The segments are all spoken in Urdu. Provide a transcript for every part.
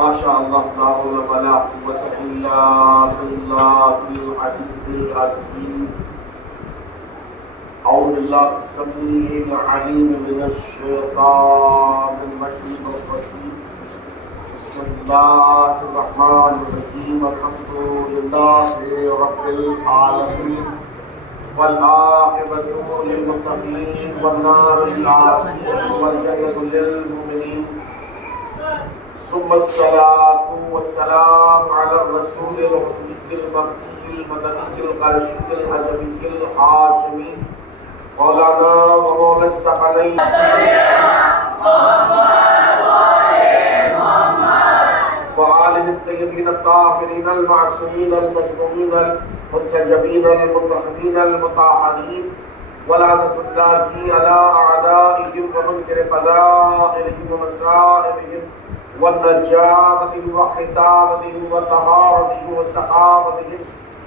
ماشاء اللہ لا حول ولا قوة الا باللہ العلی العظیم. اعوذ باللہ السمیع العلیم من الشیطان اللعین الرجیم. بسم اللہ الرحمن الرحیم. الحمد للہ رب العالمین والعاقبۃ للمتقین والنار للعاصین والجنة للمؤمنین. ثم الصلاة والسلام على الرسول الأمي المكي المدني القرشي العجمي الهاشمي مولانا ومولى الثقلين وآله الطيبين الطاهرين المعصومين المظلومين المنتجبين المطهرين المطهرين ولعنة الله على أعدائهم ومنكر فضائلهم ومصائبهم والنجابة وختامة وطهارة وسخاوة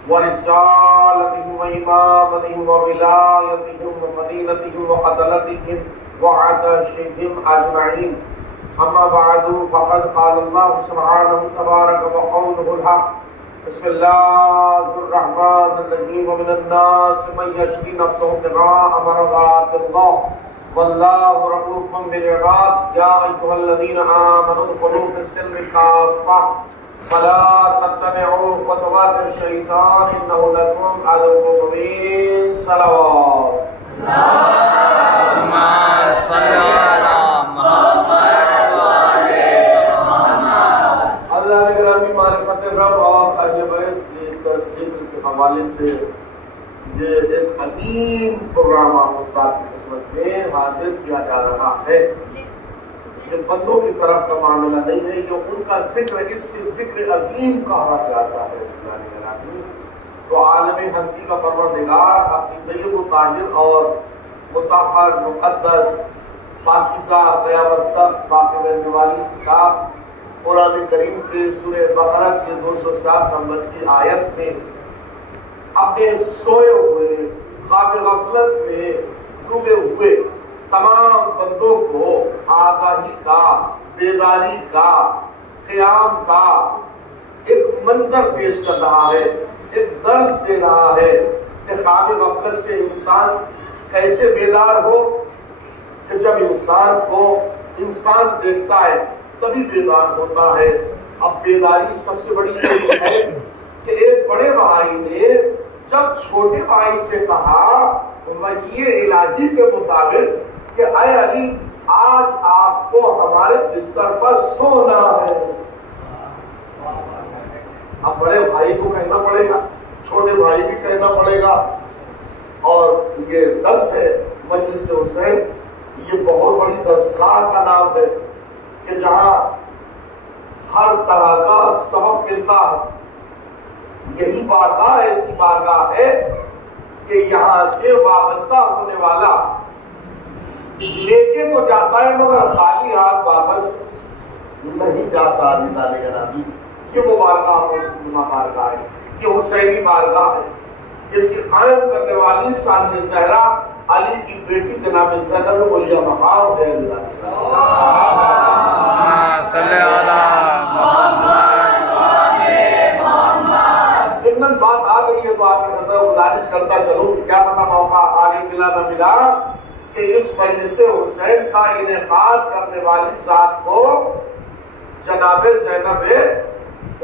ورسالة وإمامة وولاية ومدينة وعدلة وعدشهم أجمعين. أما بعد فقد قال الله سبحانه تبارك وقوله الحق. بسم الله الرحمن الرحيم. ومن الناس من يشري نفسه ابتغاء مرضات الله والله رؤوف بالعباد. يا أيها الذين آمنوا ادخلوا في السلم كافة فلا تتبعوا خطوات الشيطان إنه لكم عدو مبين. صلوات اللهم صل على محمد وآل محمد. اللہ نے گرامی معرفت رب اور اہل بیت کے ذکر کے حوالے سے یہ ایک عظیم پروگرام آپ استاد کی خدمت میں حاضر کیا جا رہا ہے. یہ بندوں کی طرف کا معاملہ نہیں ہے، یہ ان کا ذکر، اس کے ذکر عظیم کہا جاتا ہے. تو عالم ہستی کا پروردگار اپنی طیب و طاہر اور مطہر مقدس پاکیزہ قیامت تک باقی رہنے والی کتاب قرآن کریم کے سورہ بقرہ کے 207 نمبر کی آیت میں اپنے سوئے ہوئے خواب غفلت میں ڈوبے ہوئے تمام بندوں کو آگاہی کا، بیداری کا، قیام کا ایک منظر پیش کر رہا ہے، ایک درس دے رہا ہے کہ خواب غفلت سے انسان کیسے بیدار ہو، کہ جب انسان کو انسان دیکھتا ہے تبھی بیدار ہوتا ہے. اب بیداری سب سے بڑی چیز ہے کہ ایک بڑے بھائی نے جب چھوٹے بھائی سے کہا وحی الہی کے مطابق کہ اے علی آج آپ کو ہمارے بستر پر سونا ہے. اب بڑے بھائی کو کہنا پڑے گا، چھوٹے بھائی بھی کہنا پڑے گا. اور یہ درس ہے مجلس حسین، یہ بہت بڑی درسگاہ کا نام ہے کہ جہاں ہر طرح کا سبق ملتا ہے. یہی بارگاہ ایسی بارگاہ ہے کہ یہاں سے وابستہ ہونے والا لے کے تو جاتا ہے مگر خالی ہاتھ واپس نہیں جاتا. یہ وہ بارگاہ مسلمہ بارگاہ ہے، یہ حسینی بارگاہ ہے. اس کی قائم کرنے والی سامنے زہرا علی کی بیٹی جناب زینب اولیاء مقام ہے. سمنن بات آ گئی ہے تو آپ کے خطر گزارش کرتا چلوں، کیا پتہ موقع آگے ملا نہ ملا کہ اس مجلس حسین کا انعقاد کرنے والی ذات کو جناب زینب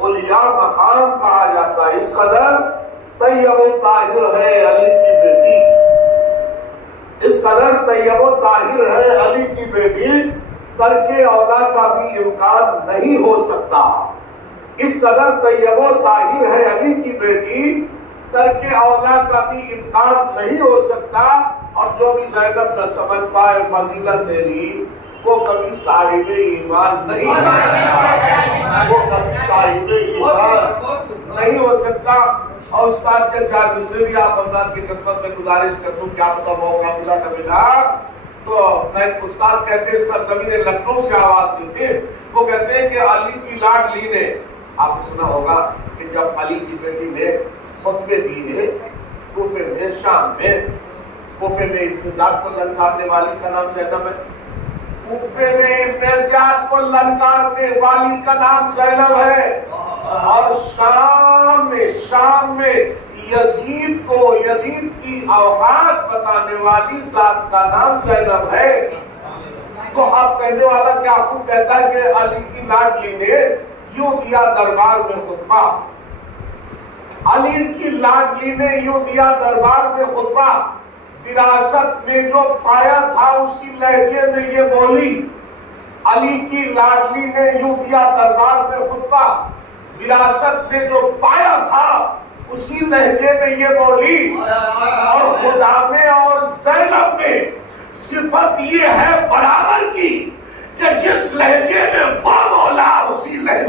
اولیاء مقام کہا جاتا ہے. اس قدر طیب و طاہر ہے علی کی بیٹی، اس قدر طیب و طاہر ہے علی کی بیٹی، ترک اولا کا بھی امکان نہیں ہو سکتا. اس قدر طیب و طاہر ہے علی کی بیٹی، ترک اولا کا بھی امکان نہیں ہو سکتا. اور جو بھی زینب نہ سمجھ پائے فضیلت تیری وہ کبھی صاحب ایمان نہیں وہ کبھی صاحب ایمان نہیں ہو سکتا. اور استاد کے چار سے بھی آپ استاد کی خدمت میں گزارش کرتا ہوں، کیا پتہ موقع ملا نہ ملا تو میں استاد کہتے ہیں سرزمین لکھنؤ سے آواز سنتے، وہ کہتے ہیں کہ علی کی لاڈلی نے، آپ نے سنا ہوگا کہ جب علی کی بیٹی نے خطبے دیے کوفے میں، شام میں، کوفے میں ابتزاد کو للکارنے والی کا نام زینب ہے. کوفے میں ابن زیاد کو للکارنے والی کا نام زینب ہے، اور شام میں یزید کی اوقات بتانے والی ذات کا نام زینب ہے۔ تو اب کہنے والا کیا آپ کو کہتا ہے کہ علی کی لاڈلی نے یوں دیا دربار میں خطبہ، علی کی لاڈلی نے یوں دیا دربار میں خطبہ، وراثت میں جو پایا تھا اسی لہجے میں یہ بولی۔ علی کی لاڈلی نے یوں دیا دربار میں خطبہ، وراثت میں جو پایا تھا اسی لہجے میں یہ بولی۔ اور خدا میں اور زینب میں صفت یہ ہے برابر کی کہ جس لہجے میں وہ بولا اسی لہجے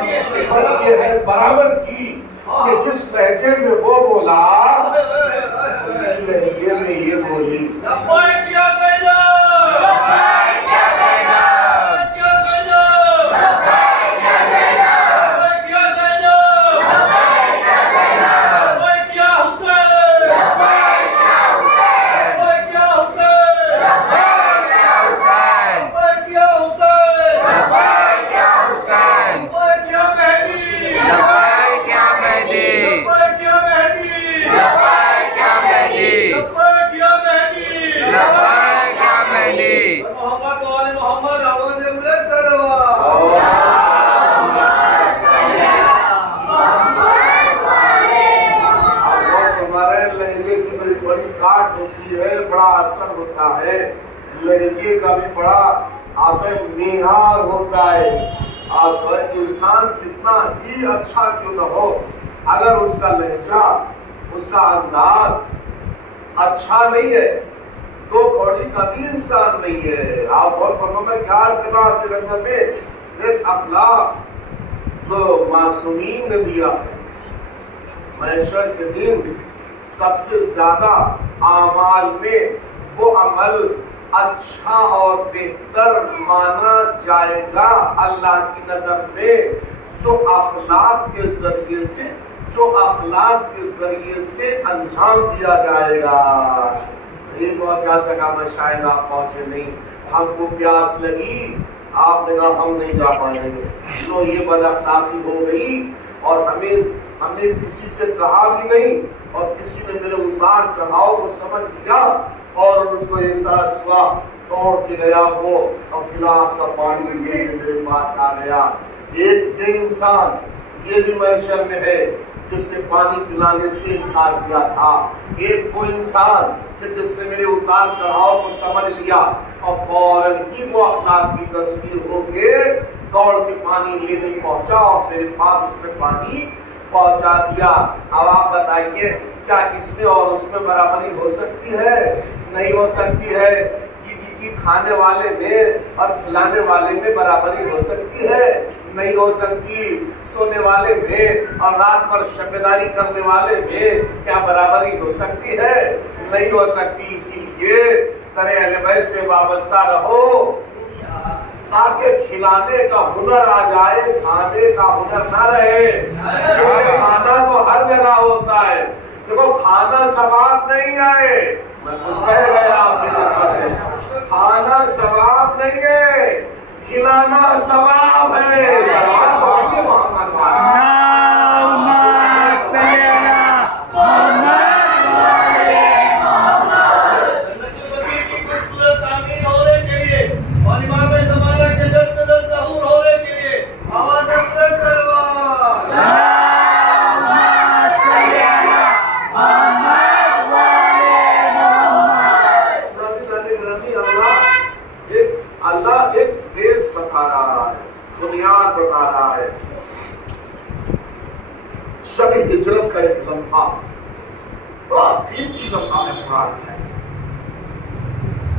میں صفت یہ ہے برابر کی کہ جس لہجے میں وہ بولا اسی لہجے میں یہ بولی۔ بڑا اثر ہوتا ہے، لہجے کا بھی بڑا معیار ہوتا ہے۔ انسان کتنا ہی اچھا کیوں نہ ہو، اگر اس کا لہجہ اس کا انداز اچھا نہیں ہے تو کوڑی کا بھی انسان نہیں ہے۔ آپ بہت پڑھوں میں کیا کرنا آپ کے رنگ میں ایک اخلاق جو معصومین نے دیا ہے، محشر کے دن سب سے زیادہ اعمال میں وہ عمل اچھا اور بہتر مانا جائے گا اللہ کی نظر میں جو اخلاق کے ذریعے سے انجام دیا جائے گا۔ نہیں پہنچا سکا میں، شاید آپ پہنچے نہیں، ہم کو پیاس لگی، آپ نے کہا ہم نہیں جا پائیں گے، تو یہ بد اخلاقی ہو گئی، اور ہم نے کسی سے کہا بھی نہیں، اور کسی نے میرے اتار چڑھاؤ کو سمجھ لیا، فوراً اس کو احساس ہوا، توڑ کے گیا وہ اور گلاس کا پانی لے کے میرے پاس آ گیا۔ ایک یہ انسان یہ بھی محشر میں ہے جس سے پانی پلانے سے انکار کیا تھا، ایک وہ انسان کہ جس نے میرے اتار چڑھاؤ کو سمجھ لیا اور فوراً ہی وہ اخلاق کی تصویر ہو کے دوڑ کے پانی لینے پہنچا اور میرے پاس اس نے پانی پہنچا دیا۔ اب آپ بتائیے کیا اس میں اور اس میں برابری ہو سکتی ہے؟ نہیں ہو سکتی ہے۔ کھانے والے میں اور کھلانے والے میں برابری ہو سکتی ہے؟ نہیں ہو سکتی۔ سونے والے میں اور رات پر شبیداری کرنے والے میں کیا برابری ہو سکتی ہے؟ نہیں ہو سکتی۔ اسی لیے ترے اہل بیت سے وابستہ رہو تاکہ کھلانے کا ہنر آ جائے، کھانے کا ہنر نہ رہے۔ کھانا تو ہر جگہ ہوتا ہے، دیکھو کھانا ثواب نہیں ہے، میں کچھ کہہ گیا آپ کے، کھانا ثواب نہیں ہے، کھلانا ثواب ہے۔ اللہ ایک دیش بتا رہا ہے، بنیاد بتا رہا ہے، شب ہجرت کا ایک لمحہ، بڑا قیمتی لمحہ ہے قرآن ہے۔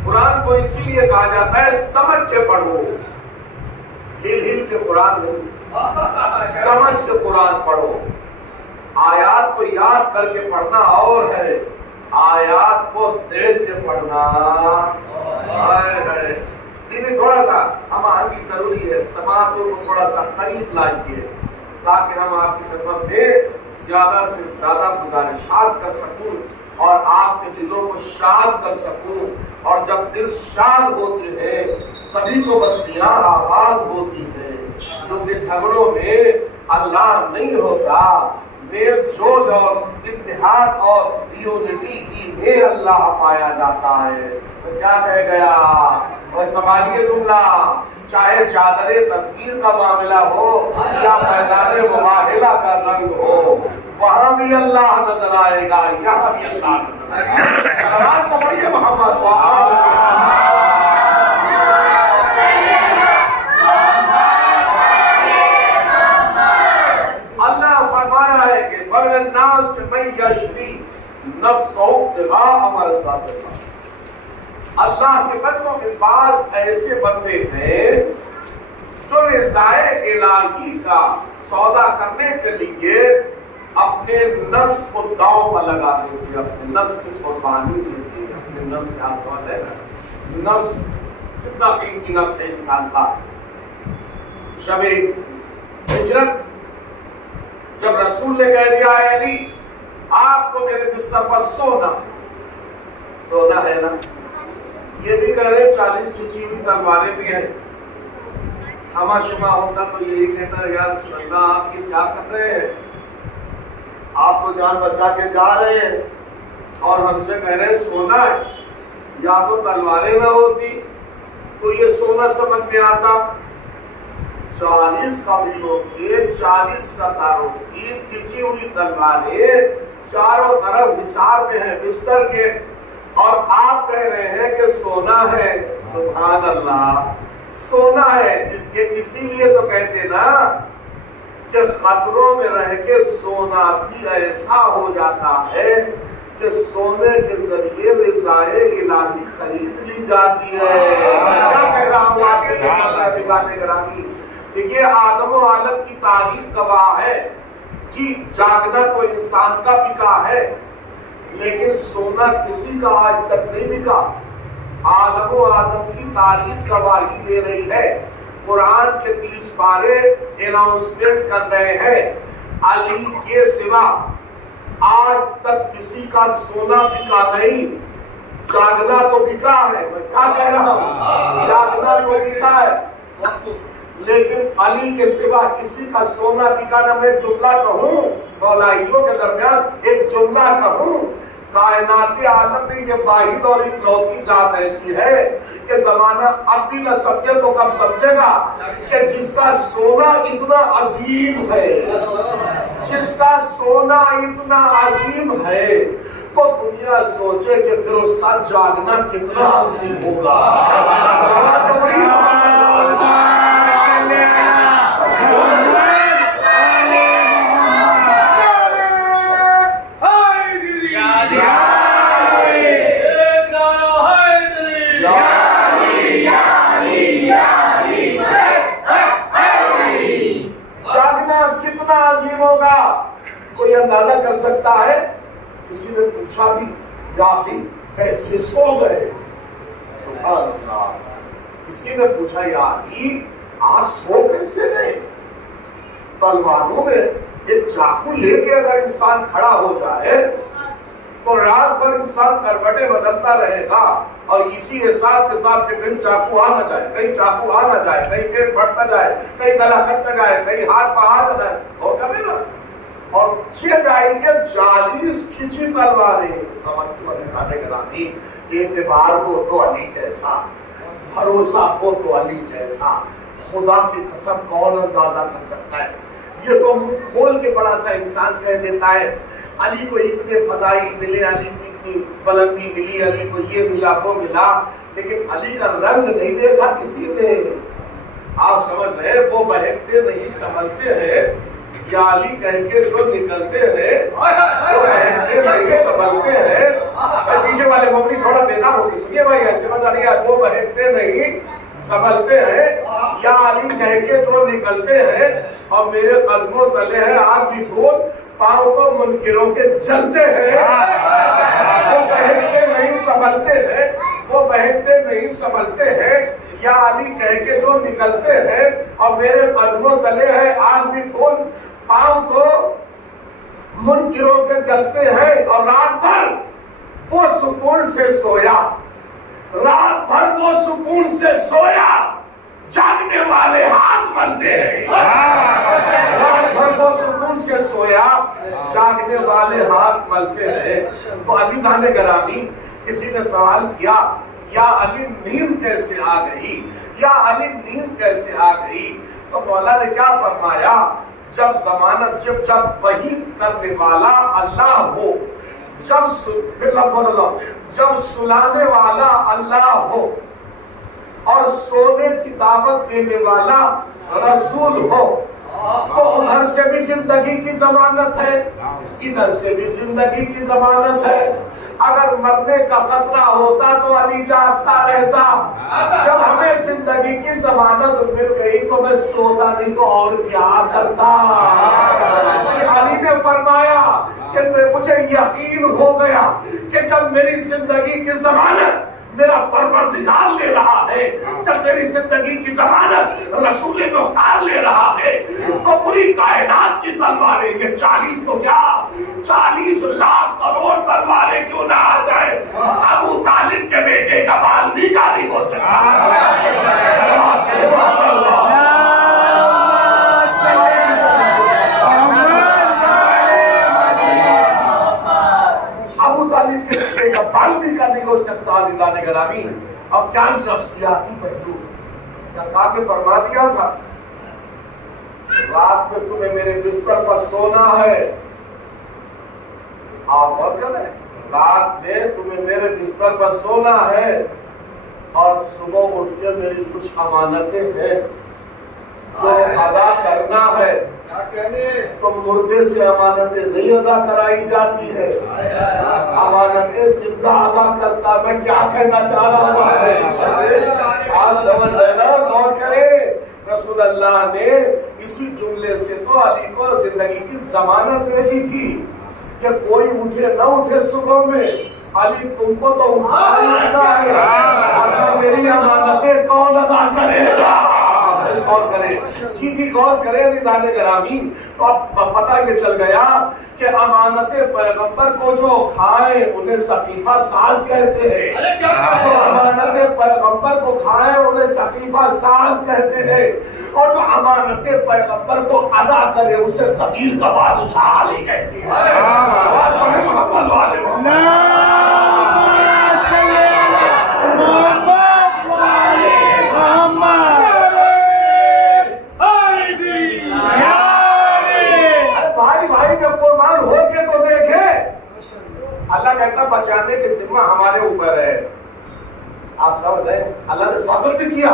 قرآن کو اسی لیے کہا جاتا ہے سمجھ کے پڑھو، ہل ہل کے قرآن نہیں، سمجھ کے قرآن پڑھو۔ آیات کو یاد کر کے پڑھنا اور ہے، آیات کو دیکھ کے پڑھنا ہے۔ تھوڑا سا ہم آگے ضروری ہے، سماعتوں کو تھوڑا سا قریب لائیے تاکہ ہم آپ کی خدمت میں زیادہ سے زیادہ گزارشات کر سکوں اور آپ کے دلوں کو شاد کر سکوں. اور جب دل شاد ہوتے ہیں تبھی تو بستیاں آباد ہوتی ہیں. کیونکہ جھگڑوں میں اللہ نہیں ہوتا، میل جول اور اتحاد اور یونٹی ہی میں اللہ پایا جاتا ہے. تو کیا کہہ گیا؟ اور سنبھالیے جملہ، چاہے چادر تدبیر کا معاملہ ہو یا میدان مباہلہ کا رنگ ہو، وہاں بھی اللہ نظر آئے گا، یہاں بھی اللہ نظر آئے گا. سلام تو پڑھیے محمد اللہ فرما رہا ہے کہ وَمِنَ النَّاسِ مَن يَشْرِي نَفْسَهُ ابْتِغَاءَ مَرْضَاتِ اللَّهِ. اللہ کے بندوں کے پاس ایسے بندے ہیں جو رضائے الہی کا سودا کرنے کے لیے اپنے نفس کو داؤں پر لگا دیتے، اپنے نفس کی قربانی دیتے. اپنے نفس کا سوال ہے نا، نفس کتنا قیمتی نفس ہے انسان کا. شب ہجرت جب رسول نے کہہ دیا ہے علی آپ کو میرے بستر پر سونا ہے نا، یہ بھی کہہ رہے 40 کھچی ہوئی تلواریں بھی ہیں. ہما شما ہوتا تو یہی کہتا ہے یا رسول اللہ آپ یہ کیا کر رہے ہیں، آپ تو جان بچا کے جا رہے ہیں اور ہم سے کہہ رہے ہیں سونا ہے. یا تو تلواریں نہ ہوتی تو یہ سونا سمجھ میں آتا. 40 قبیلوں کے 40 سرداروں کی کھچی ہوئی تلواریں چاروں طرف حصار میں ہیں بستر کے، اور آپ کہہ رہے ہیں کہ سونا ہے. سبحان اللہ، سونا ہے. اسی لیے تو کہتے نا کہ خطروں میں رہ کے سونا بھی ایسا ہو جاتا ہے کہ سونے کے ذریعے رضائے الہی خرید لی جاتی ہے. کیا کہہ رہا ہوں آگے اللہ گرامی. دیکھیے آدم و عالم کی تاریخ گواہ ہے کہ جاگنا تو انسان کا بکا ہے لیکن سونا کسی کا آج تک نہیں بکا. عالم و آدم کی تاریخ گواہی دے رہی ہے. قرآن کے 30 پارے اناؤنسمنٹ کر رہے ہیں علی کے سوا آج تک کسی کا سونا بکا نہیں. جاگنا تو بکا ہے، میں کیا کہہ رہا ہوں، جاگنا تو بکا ہے لیکن علی کے سوا کسی کا سونا بکا نہ. میں جملہ کہوں مولائیوں کے درمیان ایک جملہ کہوں، کائنات عالم میں یہ واحد اور اکلوتی ذات ایسی ہے کہ زمانہ اب بھی نہ سمجھے تو کب سمجھے گا کہ جس کا سونا اتنا عظیم ہے، جس کا سونا اتنا عظیم ہے تو دنیا سوچے کہ پھر اس کا جاگنا کتنا عظیم ہوگا. کتنا عظیم ہوگا کوئی اندازہ کر سکتا ہے؟ کسی نے پوچھا بھی یا کیسے سو گئے؟ سبحان اللہ. کسی نے پوچھا یا آج سو کیسے گئے؟ تلواروں میں ایک چاقو لے کے اگر انسان کھڑا ہو جائے تو رات بھر انسان کروٹیں بدلتا رہے گا اور اسی احساس کے ساتھ کہ کہیں چاقو آ نہ جائے، کہیں چاقو آ نہ جائے، کہیں پیٹ پھٹ نہ جائے، کہیں گلا کٹ نہ جائے، کہیں ہاتھ پہ آ نہ جائے. اور کبھی نا اور چھ جائیں گے 40 کھچی تلواریں. اعتبار ہو تو علی جیسا، بھروسہ ہو تو علی جیسا. خدا کی قسم کون اندازہ کر سکتا ہے؟ یہ تو منہ کھول کے بڑا سا انسان کہہ دیتا ہے علی کو اتنے فضائل ملے، علی کو اتنی بلندی ملی، علی کو یہ ملا وہ ملا، لیکن علی کا رنگ نہیں دیکھا کسی نے. آپ سمجھ رہے وہ بہکتے نہیں سمجھتے ہیں، یا علی کہہ کے جو نکلتے ہیں وہ بہکتے نہیں سمجھتے ہیں. پیچھے والے مولوی تھوڑا بیدار ہو کے سنیے بھائی، ایسے مزہ نہیں ہے. وہ بہکتے نہیں سنبھلتے ہیں، یا علی کہہ کے جو نکلتے ہیں. اور میرے قدموں تلے ہیں آج بھی پھول، پاؤں تو منکروں کے جلتے ہیں. وہ بہکتے نہیں سنبھلتے ہیں، وہ بہکتے نہیں سنبھلتے ہیں. یا علی کہہ کے جو نکلتے ہیں اور میرے قدموں تلے ہیں آج بھی پھول، پاؤں تو منکروں کے جلتے ہیں. اور رات بھر وہ سکون سے سویا، رات بھر وہ سکون سے سویا، جاگنے والے ہاتھ ملتے ہیں۔ رات بھر وہ سکون سے سویا، جاگنے والے ہاتھ ملتے ہیں۔ تو علی نانے گرامی، کسی نے سوال کیا یا علی نیند کیسے آ گئی، یا علی نیند کیسے آ گئی؟ تو مولا نے کیا فرمایا، جب ضمانت جب وحی کرنے والا اللہ ہو، جب سلانے والا اللہ ہو اور سونے کی دعوت دینے والا رسول ہو، تو ادھر سے بھی زندگی کی ضمانت ہے، ادھر سے بھی زندگی کی ضمانت ہے۔ اگر مرنے کا خطرہ ہوتا تو علی جاگتا رہتا، جب ہمیں زندگی کی ضمانت مل گئی تو میں سوتا نہیں تو اور کیا کرتا۔ علی نے فرمایا کہ مجھے یقین ہو گیا کہ جب میری زندگی کی ضمانت میرا پروردگار لے رہا ہے، جب میری زندگی کی ضمانت رسول مختار لے رہا ہے، تو پوری کائنات کی تلواریں، یہ 40 تو کیا 40 لاکھ کروڑ تلواریں کیوں نہ آ جائے، ابو طالب کے بیٹے کا بال بھی کاری ہو سکتا۔ ابو طالب کے بیٹے کا بال بھی کا نہیں ہو سکتا۔ علی نانے گرامی، اب کیا نفسیاتی پہلو سرکار نے فرما دیا تھا، رات میں تمہیں میرے بستر پر سونا ہے۔ آپ اور کریں، رات میں تمہیں میرے بستر پر سونا ہے اور صبح اٹھ کے میری کچھ امانتیں ہیں جو ادا کرنا ہے۔ تو مردے سے امانتیں نہیں ادا کرائی جاتی ہے، امانتیں زندہ ادا کرتا۔ میں کیا کہنا چاہ رہا ہوں، آپ سمجھ رہے نا؟ غور کرے، رسول اللہ نے اسی جملے سے تو علی کو زندگی کی ضمانت دے دی تھی کہ کوئی اٹھے نہ اٹھے صبح میں، علی تم کو تو اٹھانا ہے، میری امانتیں کون ادا کرے گا؟ غور کریں، جی غور کریں علی نانے گرامی۔ تو اب پتہ یہ چل گیا کہ امانت پیغمبر کو جو کھائیں انہیں سقیفہ ساز کہتے ہیں، جو امانت پیغمبر کو کھائیں انہیں سقیفہ ساز کہتے ہیں، اور جو امانت پیغمبر کو ادا کرے اسے غدیر کا بادشاہ علی کہتے ہیں۔ اللہ کہتا بچانے کے ذمہ ہمارے اوپر ہے۔ آپ سمجھ رہے ہیں، اللہ نے فخر بھی کیا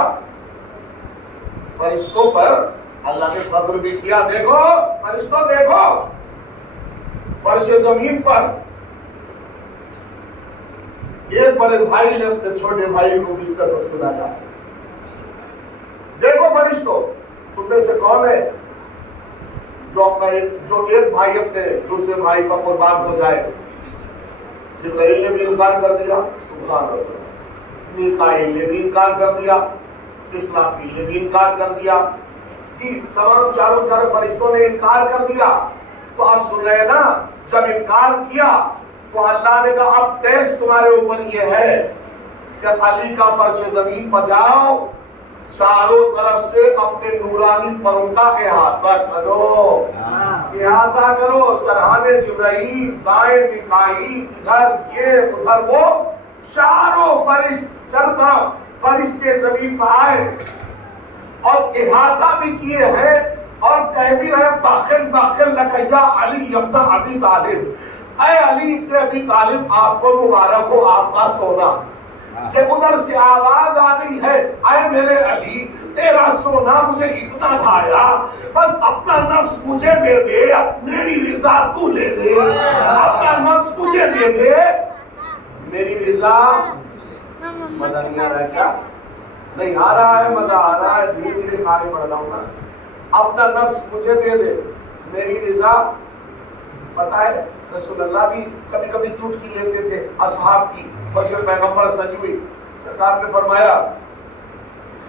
فرشتوں پر، اللہ نے فخر بھی کیا۔ دیکھو فرشتوں، دیکھو فرش زمین پر ایک بڑے بھائی نے اپنے چھوٹے بھائی کو بستر پر سلایا ہے۔ دیکھو فرشتوں، تم میں سے کون ہے جو ایک بھائی اپنے دوسرے بھائی پر قربان ہو جائے؟ جبرائیل نے بھی انکار کر دیا، سبحان اللہ، میکائیل نے بھی انکار کر دیا، اسرافیل نے بھی انکار کر دیا، جی تمام چاروں فرشتوں نے انکار کر دیا۔ تو آپ سن رہے ہیں نا، جب انکار کیا تو اللہ نے کہا اب ٹیسٹ تمہارے اوپر یہ ہے کہ علی کا فرش زمین پر جاؤ، چاروں طرف سے اپنے نورانی پروں کا احاطہ کرو، احاطہ کرو، سرحانے جبرائیل، دائیں میکائیل، ادھر یہ ادھر وہ، چاروں فرشتے زمین پر آئے اور احاطہ بھی کیے ہیں اور کہہ بھی رہے باخر لکھیا علی ابن ابی طالب، اے علی ابن ابی طالب آپ کو مبارک ہو آپ کا سونا۔ کہ ادھر سے آواز آ گئی ہے، اے میرے علی تیرا سونا مجھے اتنا بھایا، بس اپنا نفس مجھے دے دے، میری رضا تو لے دے، اپنا نفس مجھے دے دے، میری رضا۔ مزہ نہیں آ رہا ہے کیا؟ نہیں آ رہا ہے، مزہ آ رہا ہے، دھیرے دھیرے آگے بڑھ رہا ہوں نا۔ اپنا نفس مجھے دے دے، میری رضا۔ پتا ہے رسول اللہ بھی کبھی کبھی چٹکی لیتے تھے اصحاب کی، بشر پیغمبر سجی ہوئی، سرکار نے فرمایا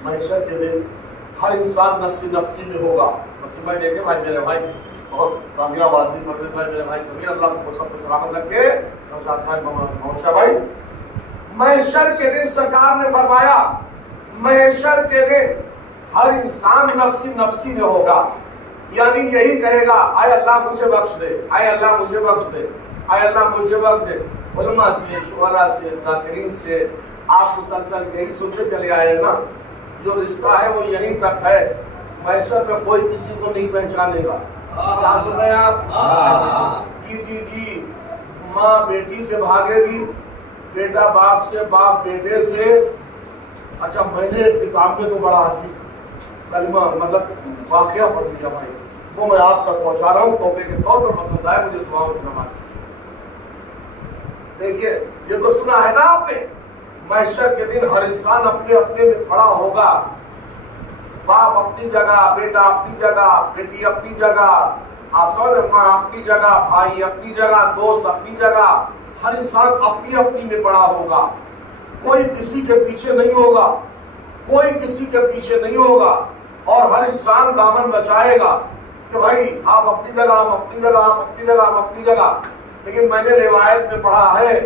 محشر کے دن ہر انسان نفسی نفسی میں ہوگا۔ بس میں دیکھے بھائی میرے بھائی بہت کامیاب آدمی پرویز بھائی، میرے بھائی سمیر، اللہ کو سب کو سلامت رکھے. محمد بھائی، محشر کے دن سرکار نے فرمایا محشر کے دن ہر انسان نفسی نفسی میں ہوگا، یعنی یہی کہے گا اے اللہ مجھے بخش دے، اے اللہ مجھے بخش دے، اے اللہ مجھے بخش دے. علماء سے، شعراء سے، ذاکرین سے آپ مسلسل یہی سنتے چلے آئے نا، جو رشتہ ہے وہ یہیں تک ہے. محشر میں کوئی کسی کو نہیں پہچانے گا. کیا سن رہے ہیں آپ؟ جی ماں بیٹی سے بھاگے گی، بیٹا باپ سے، باپ بیٹے سے. اچھا میں نے ایک کتاب میں تو بڑا کلمہ مطلب واقعہ پڑھ لیا بھائی، وہ میں آپ تک پہنچا رہا ہوں، تحفے کے طور پر پسند آئے مجھے، دعاؤں کی نماز. دیکھیے یہ تو سنا ہے نا آپ نے، محشر کے دن ہر انسان اپنے اپنے میں پڑا ہوگا. باپ اپنی جگہ، بیٹا اپنی جگہ، بیٹی اپنی جگہ، آپ سمجھ، ماں اپنی جگہ، بھائی اپنی جگہ، دوست اپنی جگہ. ہر انسان اپنی اپنی میں پڑا ہوگا. کوئی کسی کے پیچھے نہیں ہوگا، کوئی کسی کے پیچھے نہیں ہوگا. اور ہر انسان دامن بچائے گا کہ بھائی آپ اپنی جگہ، ہم اپنی جگہ، آپ اپنی جگہ، ہم اپنی جگہ. لیکن میں نے روایت میں پڑھا ہے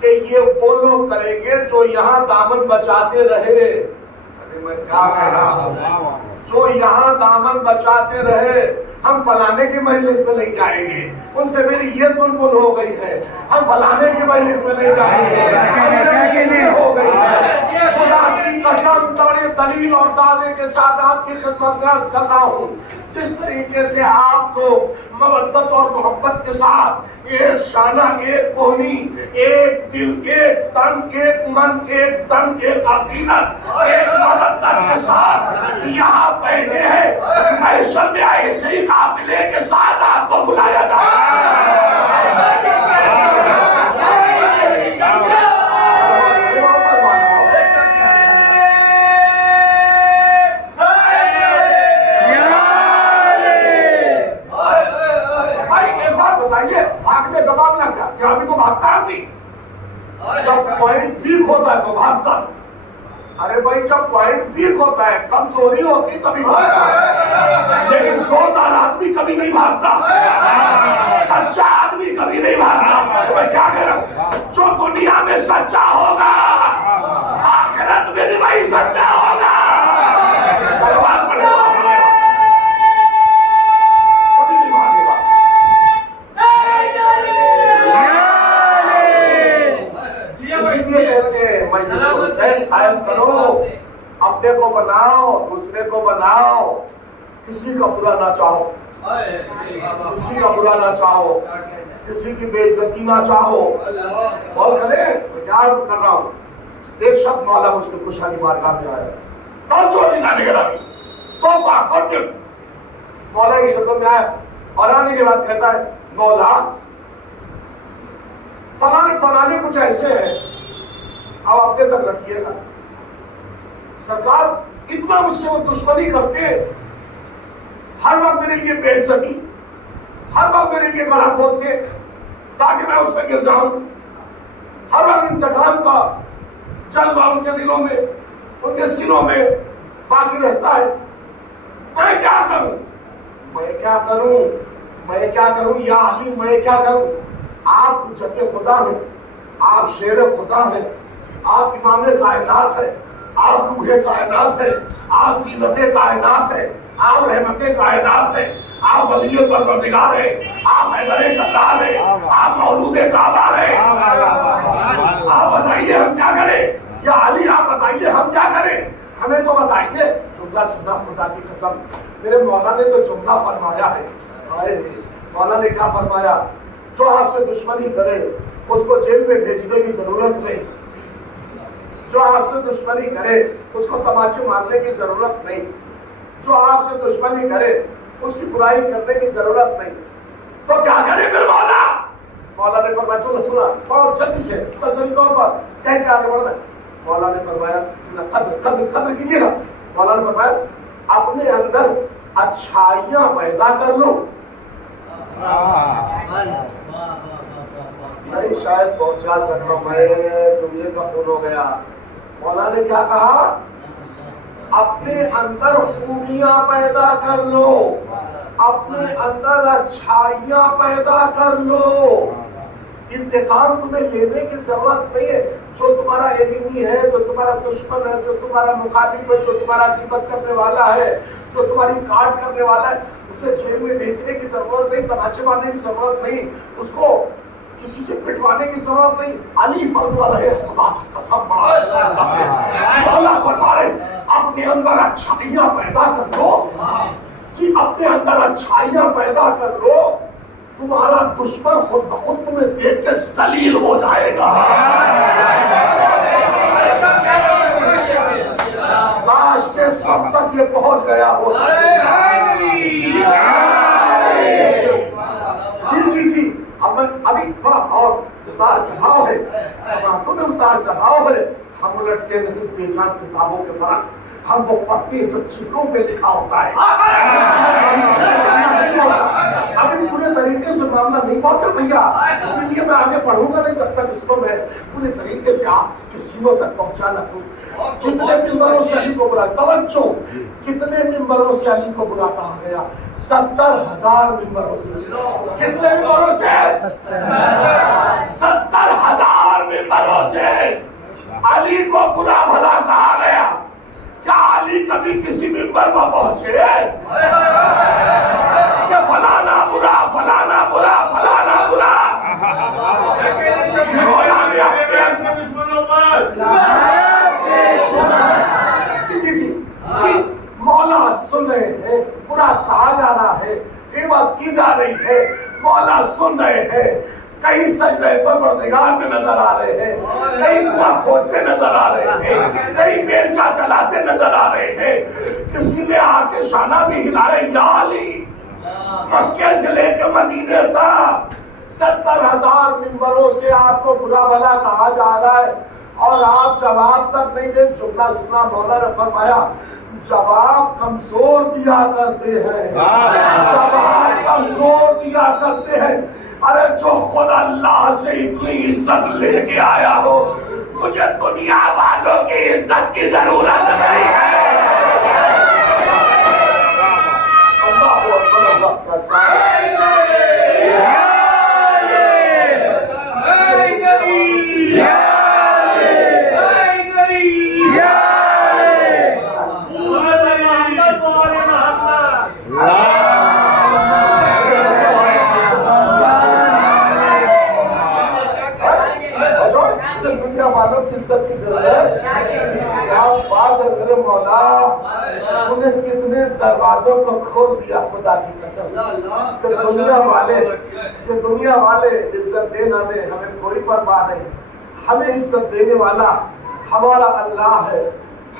کہ یہ وہ لوگ کریں گے جو یہاں دامن بچاتے رہے. میں کیا کہہ رہا ہوں، جو یہاں دامن بچاتے رہے. ہم فلانے کی مجلس میں نہیں جائیں گے، ان سے میری یہ گنگن ہو گئی ہے. ہم فلانے کی مجلس میں نہیں جائیں گے، ہو گئی ہے. خدا کی قسم بڑے دلیل اور دعوے کے ساتھ آپ کی خدمت میں عرض کر رہا ہوں، جس طریقے سے آپ لوگ مودت اور محبت کے ساتھ ایک شانہ، ایک کوہنی، ایک دل، ایک تن، ایک من، ایک تن، ایک عقیدت، ایک مدد کے ساتھ یہاں بیٹھے ہیں، محشر میں ایسے ہی قافلے کے ساتھ آپ کو بلایا جائے گا. بھاگنے کا معاملہ کیا ابھی تو بھاگتا ہے نہیں، جب پوائنٹ ویک ہوتا ہے تو بھاگتا ہے. ارے بھائی جب پوائنٹ ویک ہوتا ہے، کمزوری ہوتی تبھی بھاگتا ہے. لیکن زوردار آدمی کبھی نہیں بھاگتا، سچا آدمی کبھی نہیں بھاگتا. میں کیا کہہ رہا ہوں، جو دنیا میں سچا ہوگا آخرت میں بھی وہی سچا ہوگا. قائم کرو، اپنے کو بناؤ، دوسرے کو بناؤ، کسی کا برا نہ چاہو، کسی کا برا نہ چاہو، کسی کی بے عزتی نہ چاہو. بول کرے میں کیا کر رہا ہوں. ایک شخص مولا مجھ کو خوشحالی بارگاہ میں آیا، توجہ نہیں گرامی، توفہ اور دل مولا کی خدمت میں آیا اور آنے کے بعد کہتا ہے مولا فلانے کچھ ایسے ہیں، اب اپنے تک رکھیے گا. سرکار اتنا مجھ سے وہ دشمنی کرتے، ہر وقت میرے لیے بے عزتی، ہر وقت میرے لیے گلا کھولتے تاکہ میں اس پہ گر جاؤں. ہر وقت انتقام کا جذبہ ان کے دلوں میں، ان کے سینوں میں باقی رہتا ہے. میں کیا کروں، میں کیا کروں، میں کیا کروں یا علی، میں کیا کروں. آپ حجت خدا ہیں، آپ شیر خدا ہیں، آپ امام کائنات ہیں، آپ روح کائنات ہیں، آپ زینت کائنات ہیں، آپ رحمت کائنات ہیں، آپ ولی پروردگار ہیں، آپ حیدر کلال ہیں، آپ مولود کعبہ ہیں. آپ بتائیے ہم کیا کریں یا علی، آپ بتائیے ہم کیا کریں. ہمیں تو بتائیے. جملہ سنا خدا کی قسم، میرے مولا نے جو جملہ فرمایا ہے، مولا نے کیا فرمایا، جو آپ سے دشمنی کرے اس کو جیل میں بھیجنے کی ضرورت نہیں، جو آپ سے دشمنی کرے اس کو تماچے مارنے کی ضرورت نہیں، جو آپ سے دشمنی کرے اس کی برائی کرنے کی ضرورت نہیں. تو کیا کرے پھر مولا؟ مولا نے فرمایا سنا بہت جلدی سے سلسلی طور پر کہہ کے آگے بڑھنا. مولا نے فرمایا قدر کیجیے گا. مولا نے فرمایا اپنے اندر اچھائیاں پیدا کر لو. نہیں شاید پہنچا سکتا میں، جملے کا فون ہو گیا. مولا نے کیا کہا، اپنے اندر خوبیاں پیدا کر لو. اپنے اندر اچھائیاں پیدا کر لو. انتقام تمہیں لینے کی ضرورت نہیں ہے. جو تمہارا انیمی ہے، جو تمہارا دشمن ہے، جو تمہارا مخالف ہے، جو تمہارا غیبت کرنے والا ہے، جو تمہاری کاٹ کرنے والا ہے، اسے جیل میں بھیجنے کی ضرورت نہیں، تماچے مارنے کی ضرورت نہیں، اس کو کسی سے پٹوانے کی ضرورت نہیں. علی فرما رہے خدا کی قسم اللہ فرما رہے اپنے اندر اچھائیاں پیدا کر لو. جی اپنے اندر اچھائیاں پیدا کر لو. تمہارا دشمن خود بخود تمہیں دیکھ کے ذلیل ہو جائے گا. کاش کے سب تک یہ پہنچ گیا ہو. جی ابھی تھوڑا اور اتار چڑھاؤ ہے، سماعتوں میں اتار چڑھاؤ ہے. ہم الٹتے نہیں بے جان کتابوں کے برعکس، ہم وہ پڑھتے ہیں جو چہروں پہ لکھا ہوتا ہے. ابھی پورے طریقے سے معاملہ نہیں پہنچا بھیا، اسی لیے میں آگے پڑھوں گا نہیں جب تک اس کو میں پورے طریقے سے آپ کے سینوں تک پہنچانا دوں. کتنے ممبروں سے علی کو برا، توجہ، کتنے ممبروں سے علی کو برا کہا گیا؟ 70,000 ممبروں سے. کتنے ممبروں سے؟ 70,000 ممبروں سے علی کو برا بھلا کہا گیا. کیا علی کبھی کسی ممبر پر پہنچے کہ فلانا برا فلانا برا فلانا برا؟ مولا سن رہے ہیں، برا کہا جا رہا ہے، غیبت کی جا رہی ہے، مولا سن رہے ہیں. کہیں سجدے پروردگار میں نظر آ رہے ہیں، کہیں کنواں کھودتے نظر آ رہے ہیں، کہیں بیلچا چلاتے نظر آ رہے ہیں. کسی نے آ کے شانہ بھی ہلائے، یا علی مکے سے لے کے مدینے تک 70,000 ممبروں سے آپ کو برا بھلا کہا جا رہا ہے اور آپ جواب تک نہیں دے. جملہ سنا مولا نے فرمایا جواب کمزور دیا کرتے ہیں، جواب کمزور دیا کرتے ہیں. ارے جو خود اللہ سے اتنی عزت لے کے آیا ہو، مجھے دنیا والوں کی عزت کی ضرورت نہیں ہے. اللہ اکبر اللہ. کتنے دروازوں کو کھول دیا خدا کی قسم کہ دنیا والے عزت دے نہ دے ہمیں کوئی پرواہ نہیں. ہمیں عزت دینے والا ہمارا اللہ ہے،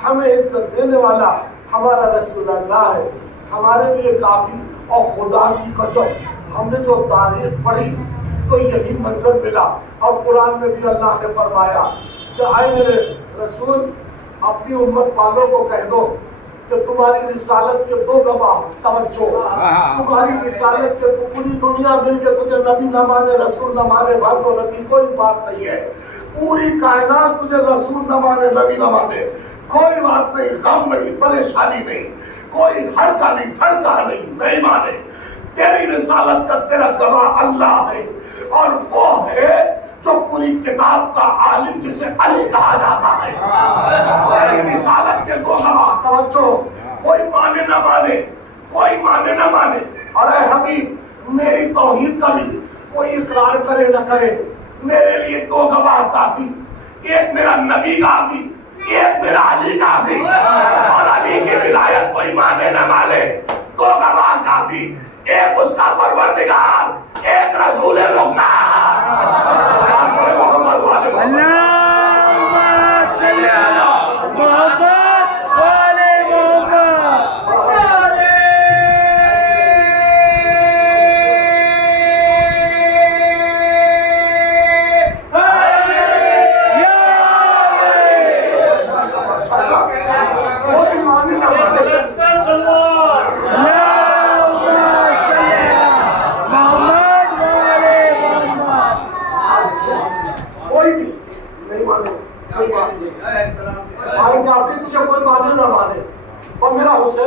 ہمیں عزت دینے والا ہمارا رسول اللہ ہے، ہمارے لیے کافی. اور خدا کی قسم ہم نے جو تاریخ پڑھی تو یہی منظر ملا. اور قرآن میں بھی اللہ نے فرمایا کہ اے میرے رسول اپنی امت والوں کو کہہ دو کہ تمہاری رسالت کے 2 گواہ. توجہ، تمہاری رسالت کے پوری دنیا مل کے تجھے نبی نہ مانے، رسول نہ مانے، بات و نبی کوئی بات نہیں ہے. پوری کائنات تجھے رسول نہ مانے، نبی نہ مانے، کوئی بات نہیں، غم نہیں، پریشانی نہیں، کوئی ہڑکا نہیں، تھڑکا نہیں مانے. تیری رسالت کا تیرا گواہ اللہ ہے، اور وہ ہے جو پوری کتاب کا عالم جسے علی کہا جاتا ہے. تیری رسالت کے 2 گواہ. توجہ، کوئی مانے نہ مانے، کوئی مانے نہ مانے. اور اے حبیب میری توحید کا بھی کوئی اقرار کرے نہ کرے، میرے لیے 2 گواہ کافی. ایک میرا نبی کافی، ایک میرا علی کافی. اور علی کی ولایت کوئی مانے نہ مانے، 2 گواہ کافی. ایک اس کا پروردگار، ایک رسول مختار. محمد والے اللہم صلی علی محمد والے محمد. کوئی مانے نہ مانے،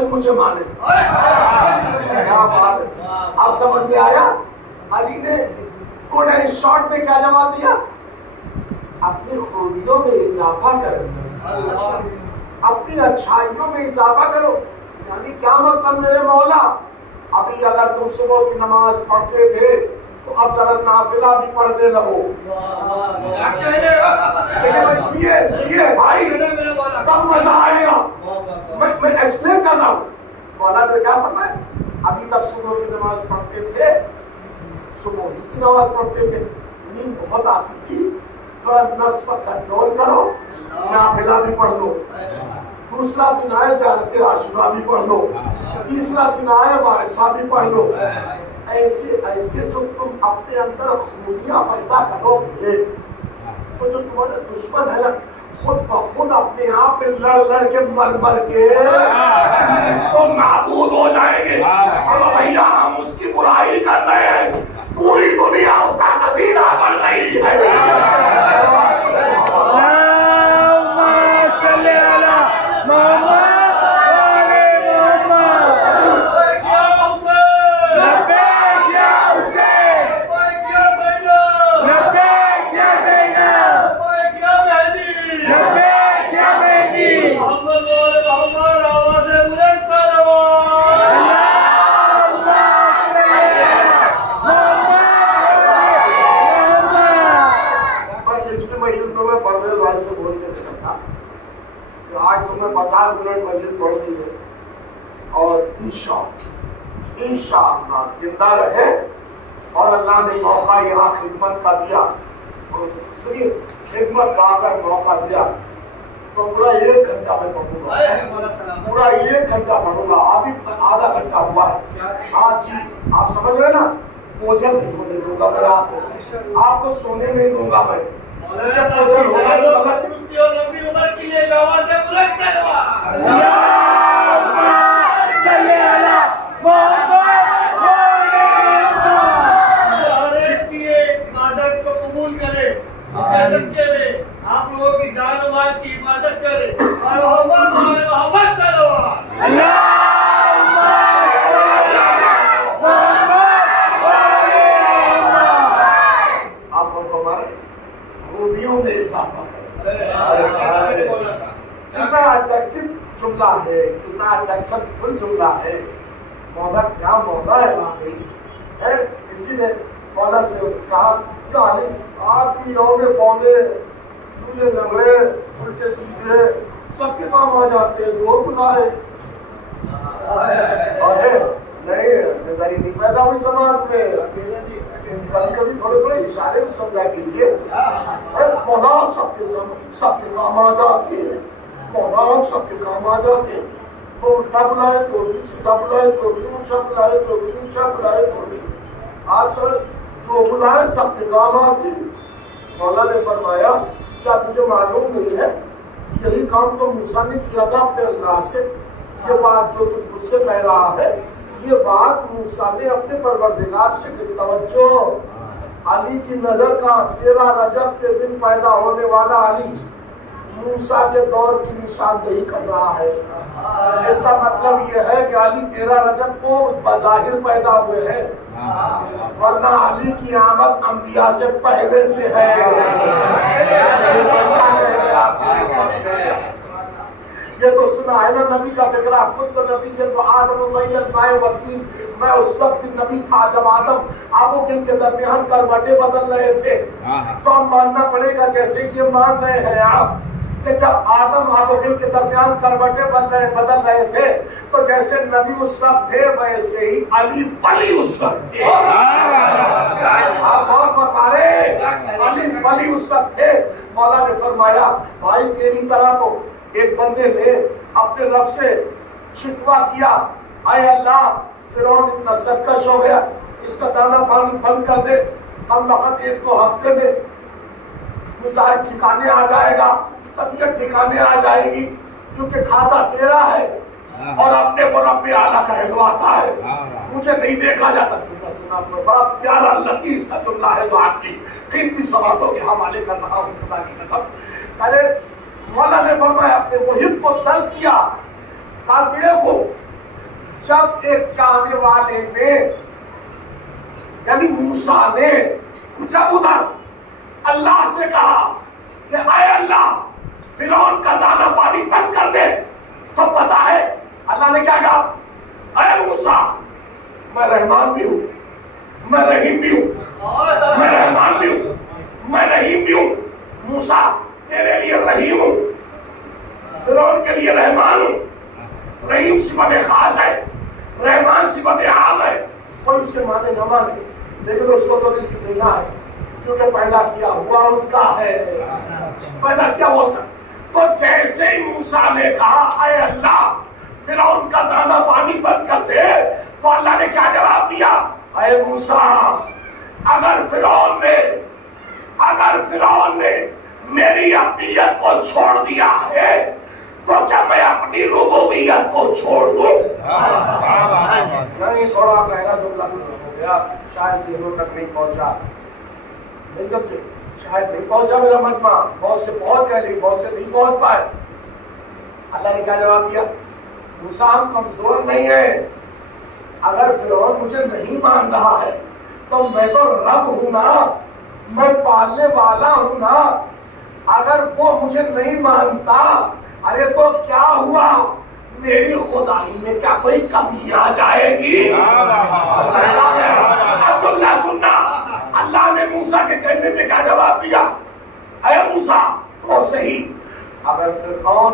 کوئی مجھے مانے. کیا بات ہے. آپ سمجھ میں آیا؟ علی نے کو نے اس شارٹ میں کیا جواب دیا؟ اپنی خوبیوں میں اضافہ کرو, اپنی اچھائیوں میں اضافہ کرو. یعنی کیا مطلب میرے مولا؟ ابھی اگر تم صبح کی نماز پڑھتے تھے تو اب ذرا نافلہ بھی پڑھنے لگو. سنیے بھائی, تب مزہ آئے گا. میں ایکسپلین کر رہا ہوں. مولا نے کیا فرمایا؟ ابھی تک صبح کی نماز پڑھتے تھے, صبح ہی کی نماز پڑھتے تھے, نیند بہت آتی تھی, تھوڑا نفس پر کنٹرول کرو, نافلہ بھی پڑھ لو. دوسرا دن آئے زیارت عاشورہ بھی پڑھ لو, تیسرا دن آئے وارثہ بھی پڑھ لو. ایسے ایسے جو تم اپنے اندر خوبیاں پیدا کرو گے تو جو تمہارے دشمن ہے نا, خود بخود اپنے آپ میں لڑ لڑ کے مر مر کے اس کو نابود ہو جائیں گے. اور بھیا ہم اس کی برائی کر رہے ہیں, پوری دنیا اس کا قصیدہ بن رہی ہے. آج تمہیں 50 منٹ مسجد پڑھنی ہے اور انشاءاللہ زندہ رہے اور اللہ نے موقع یہاں خدمت کا دیا. سنیے, خدمت کا اگر موقع دیا تو پورا 1 گھنٹہ میں پڑھوں گا, پورا 1 گھنٹہ پڑھوں گا. ابھی آدھا گھنٹہ ہوا ہے. آج جی آپ سمجھ رہے نا, بوجھل نہیں ہونے دوں گا میں, آپ کو سونے نہیں دوں گا میں. آپ لوگوں کی جان و مال کی حفاظت کرے اور محمد صلی اللہ آپ کو ہمارے خوبیوں میں اضافہ کرے. کتنا اٹریکٹو جملہ ہے, کتنا اٹریکشن فل جملہ ہے. مولا کیا مولا ہے واقعی ہے. کسی نے مولا سے کہا علی آپ کی یوم پونے دولے لگڑے الٹے سیدھے سب کے کام آ جاتے ہیں, جو بلائے نہیں نظری نہیں پیدا ہوئی سماج میں. کبھی کبھی تھوڑے تھوڑے اشارے بھی سمجھا کیجیے. مولا سب کے کام آ جاتے ہیں, مولا سب کے کام آ جاتے ہیں. وہ الٹا بلائے تو بھی, سیدھا بلائے تو بھی, اونچا بلائے تو بھی, نیچا بلائے تو بھی. آج سر جو بلائے سب کے کام آتے ہیں. مولا نے فرمایا کیا تجھے معلوم نہیں ہے یہی کام تو موسیٰ نے کیا تھا اپنے اللہ سے. یہ بات جو تم مجھ سے کہہ رہا ہے, یہ بات موسیٰ نے اپنے پروردگار سے کہ توجہ, علی کی نظر کا 13 رجب کے دن پیدا ہونے والا علی موسیٰ کے دور کی نشاندہی کر رہا ہے. اس کا مطلب یہ ہے کہ علی 13 رجب کو بظاہر پیدا ہوئے ہیں, ورنہ علی کی آمد انبیاء سے پہلے سے ہے. یہ تو سنا ہے نا نبی کا فکرہ, خود تو نبی تو آدم و بین الماء والطین, میں اس وقت بھی نبی تھا جب آدم آب و گل کے درمیان کروٹیں بدل رہے تھے. تو ہم ماننا پڑے گا جیسے یہ مان رہے ہیں آپ کہ جب آدم آب و گل کے درمیان کروٹیں بدل رہے تھے تو جیسے نبی اس وقت تھے ویسے ہی علی ولی اس وقت تھے. آپ اور فرما رہے علی ولی اس وقت تھے. مولا نے فرمایا بھائی تیری طرح تو ایک بندے نے اپنے رب سے شکوہ کیا, اے اللہ فرعون اتنا سرکش ہو گیا, اس کا دانا پانی بند کر دے, ہم وقت 1-2 ہفتے میں مزاج ٹھکانے آ جائے گا, طبیعت ٹھکانے آ جائے گی, کیونکہ کھاتا تیرا ہے اور اپنے کو رب اعلیٰ کہلواتا ہے, مجھے نہیں دیکھا جاتا. بڑا پیارا لطیف سا جملہ ہے جو آپ کی قیمتی سواتوں کے حوالے کر رہا ہوں خدا کی قسم. ارے مولا نے فرمایا اپنے محب کو درس کیا, کہا دیکھو جب ایک چاہنے والے نے یعنی موسیٰ نے جب ادھر اللہ سے کہا کہ اے اللہ فرعون کا دانا پانی بند کر دے، تو پتا ہے اللہ نے کیا کہا؟ اے موسیٰ میں رحمان بھی ہوں، میں رحیم بھی ہوں، میں رحمان بھی ہوں، میں رحیم بھی ہوں۔ موسیٰ تیرے لیے رحیم ہوں، فرعون کے لیے رحمان ہوں۔ رحیم صفت خاص ہے، رحمان صفت عام ہے، کوئی اسے مانے نہ مانے، لیکن اس کو تو رزق دینا ہے کیونکہ پیدا کیا ہوا اس کا ہے، پیدا کیا ہوا اس کا۔ تو جیسے ہی موسیٰ نے کہا اے اللہ فرعون کا دانا پانی بند کر دے، تو اللہ نے کیا جواب دیا؟ اے موسیٰ اگر فرعون نے میری عطیت کو چھوڑ دیا ہے تو کیا میں اپنی ربوبیت کو چھوڑ دوں؟ نہیں چھوڑا، پہلا جملہ ہو گیا، شاید ذہنوں تک نہیں پہنچا، نہیں سمجھے، شاید نہیں پہنچا میرا مجمع، بہت سے پہنچ گئے لیکن بہت سے نہیں پہنچ پائے۔ اللہ نے کیا جواب دیا؟ موسیٰ ہم کمزور نہیں ہے، اگر فرعون مجھے نہیں مان رہا ہے تو میں تو رب ہوں نا، میں پالنے والا ہوں نا، اگر وہ مجھے نہیں مانتا ارے تو کیا ہوا؟ میری خدائی میں کیا کوئی کمی آ جائے گی؟ عبداللہ سننا، اللہ نے موسیٰ کے کہنے میں کیا جواب دیا؟ اے موسیٰ تو صحیح، اگر فرعون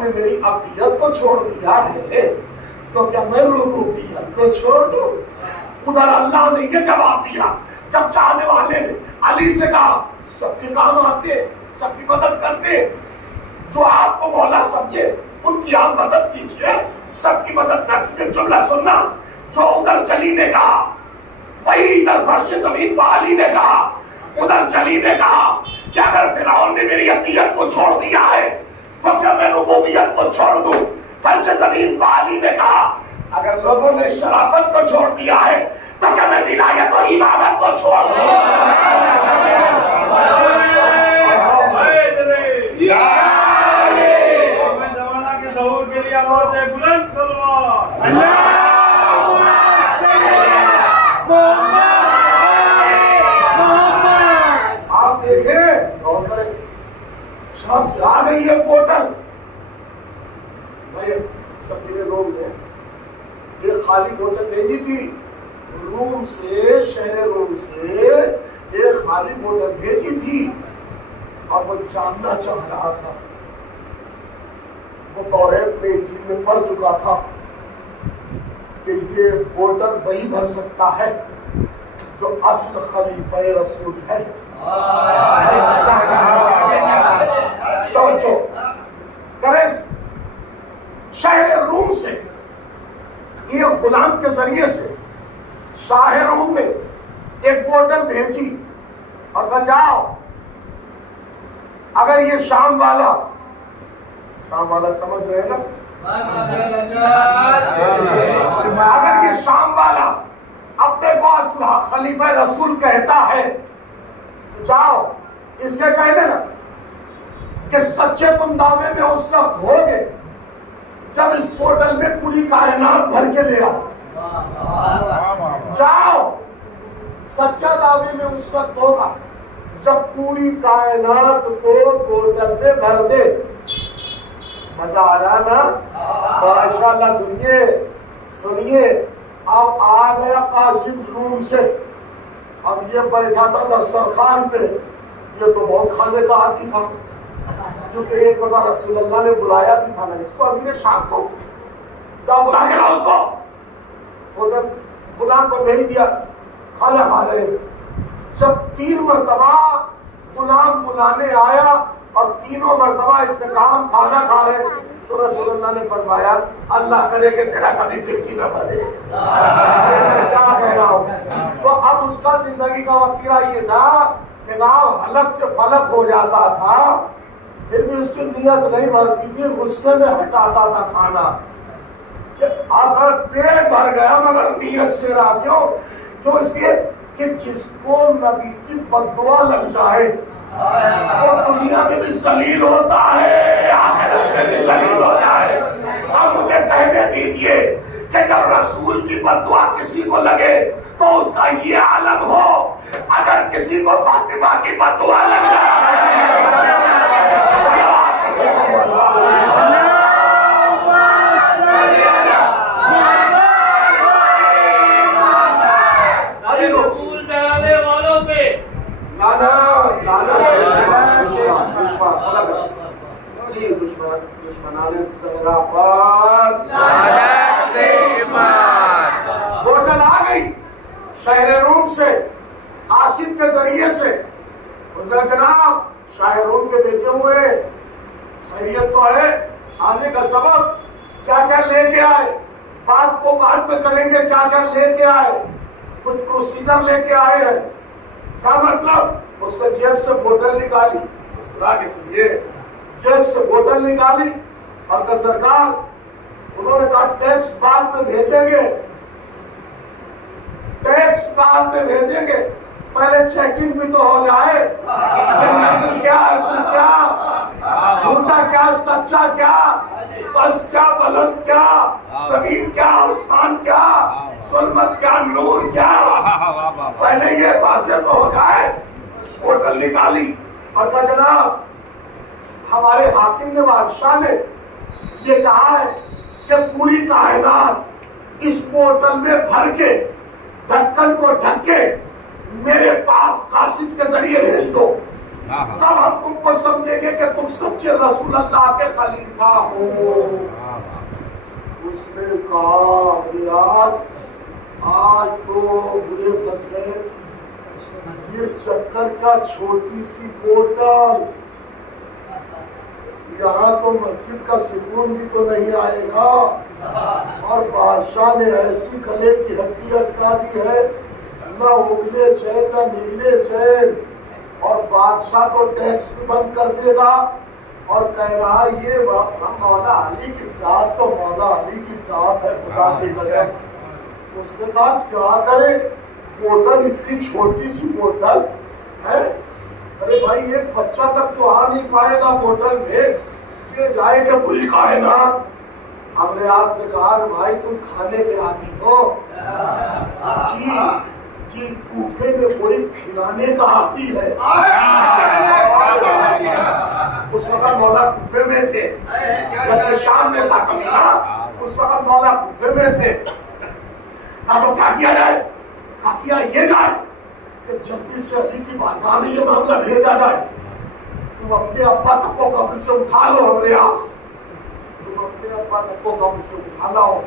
نے میری عبدیت کو چھوڑ دیا ہے تو کیا میں ربوبیت کو چھوڑ دوں؟ ادھر اللہ نے یہ جواب دیا جب چاہنے والے نے علی سے کہا سب کے کام آتے، سب کی مدد کرتے، جو آپ کو مولا سمجھے ان کی آپ مدد کیجئے، سب کی مدد نہ کیجئے۔ جملہ سننا، جو ادھر جلی نے کہا وہی ادھر فرش زمین پہ علی نے کہا۔ ادھر جلی نے کہا کہ اگر فرعون نے میری عطیت کو چھوڑ دیا ہے تو کیا میں ربوبیت کو چھوڑ دوں؟ فرش زمین پہ علی نے کہا اگر لوگوں نے شرافت کو چھوڑ دیا ہے تو کیا میں ولایت و امامت کو چھوڑ دوں؟ زمانہ کے ظہور کے لیے آواز ہے بلند صلوات۔ آپ دیکھیں غور کریں، شام سے آ گئی ہے بوتل، سفیر روم نے ایک خالی بوتل بھیجی تھی، روم سے، شہر روم سے ایک خالی بوتل بھیجی تھی، اور وہ جاننا چاہ رہا تھا، وہ توریت میں انجیل میں پڑھ چکا تھا کہ یہ بوتل وہی بھر سکتا ہے جو اصل خلیفہ رسول ہے۔ توجہ کریں، شہر روم سے یہ غلام کے ذریعے سے شاہ روم نے ایک بوتل بھیجی اور کہا جاؤ، اگر یہ شام والا سمجھ رہے نا، اگر یہ شام والا اپنے کو اسلحہ خلیفہ رسول کہتا ہے تو جاؤ اس سے کہہ دینا کہ سچے تم دعوے میں اس وقت ہوگے جب اس بوتل میں پوری کائنات بھر کے لے آؤ۔ جاؤ، سچا دعوے میں اس وقت ہوگا جب پوری کائنات کو بوتل میں بھر دے۔ مزہ آ رہا نا؟ ماشاءاللہ۔ سنیے، اب آ گیا قاسم روم سے، اب یہ بیٹھا تھا دسترخوان پہ، یہ تو بہت کھانے کا عادی تھا کیونکہ ایک بار رسول اللہ نے بلایا بھی تھا نا اس کو، ابھی نے شام کو کیا بلا کے لاؤ اس کو، غلام کو بھیج دیا، کھانا کھا رہے۔ جب 3 مرتبہ غلام بلانے آیا اور تینوں مرتبہ اس نے کہا ہم کھانا کھا رہے، تو رسول اللہ نے فرمایا اللہ کرے کہ تیرا کبھی چٹھی نہ بھرے۔ کیا کہہ رہا ہوں؟ تو اب اس کا زندگی کا وقیرہ یہ تھا کہ ناؤ حلق سے فلک ہو جاتا تھا، پھر بھی اس کی نیت نہیں بھرتی تھی، غصے میں ہٹاتا تھا کھانا کہ آخر پیٹ بھر گیا مگر نیت سے رہا۔ کیوں؟ اس لیے کہ جس کو نبی کی بد دعا لگ جائے وہ دنیا میں بھی ذلیل ہوتا ہے، آخرت میں بھی ذلیل ہوتا ہے۔ اب مجھے کہنے دیجئے کہ جب رسول کی بددعا کسی کو لگے تو اس کا یہ عالم ہو، اگر کسی کو فاطمہ کی بددعا لگ جائے دشمنان صحرا پر ہوٹل آ گئی شہر روم سے، آصف کے ذریعے سے۔ اس نے جناب شاہ روم کے بیٹے ہوئے خیریت تو ہے، آنے کا سبب کیا کیا لے کے آئے، بات کو بعد میں کریں گے، کیا کیا لے کے آئے، کچھ پروسیجر لے کے آئے ہیں۔ کیا مطلب؟ اس نے جیب سے بوتل نکالی، اس طرح کے سمجھے، جیب سے بوتل نکالی اور کہ سرکار، انہوں نے کہا ٹیکس بعد میں بھیجیں گے، ٹیکس بعد میں بھیجیں گے، پہلے چیکنگ بھی تو ہو جائے، کیا اصل کیا، جھوٹا کیا، سچا کیا، بس کیا، بلند کیا، زمین کیا، آسمان کیا، ظلمت کیا، نور کیا، پہلے یہ واضح تو ہو جائے۔ بوتل نکالی اور کہا جناب ہمارے حاکم نے، بادشاہ نے یہ کہا ہے کہ پوری کائنات اس بوتل میں بھر کے ڈھکن کو ڈھک کے میرے پاس قاصد کے ذریعے بھیج دو، تب ہم تم کو سمجھیں گے کہ تم سچے رسول اللہ کے خلیفہ ہو۔ اس نے کہا ریاض آج تو برے پھنس گئے، یہ چکر کا چھوٹی سی بوتل، یہاں تو مسجد کا سکون بھی تو نہیں آئے گا، اور بادشاہ نے ایسی گلے کی ہڈی اٹکا دی ہے، نہ اگلے چین نہ نگلے چین، اور بادشاہ تو ٹیکس بھی بند کر دے گا، اور کہہ رہا یہ مولا علی کی ذات تو مولا علی کی ذات ہے، خدا کی قسم۔ اس نے کہا کیا کرے، بوتل اتنی چھوٹی سی بوتل ہے، ارے بھائی ایک بچہ تک تو آ نہیں پائے گا بوتل میں، یہ جائے کہ پوری کائنات۔ ہم ریاض نے کہا کہ بھائی تم کھانے کے عادی ہو، جی کوفے میں کوئی کھلانے کا عادی ہے۔ اس وقت مولا کوفے میں تھے، جبکہ شام میں تھا کمینا، اس وقت مولا کوفے میں تھے۔ کہا کیا کیا جائے؟ کہا کیا یہ جائے کہ جلدی سے علی کی بارگاہ میں یہ معاملہ بھیجا جائے، تم اپنے ابا تک کو قبر سے اٹھا لو، ہم ریاض تم اپنے ابا تک کو قبر سے اٹھا لاؤ،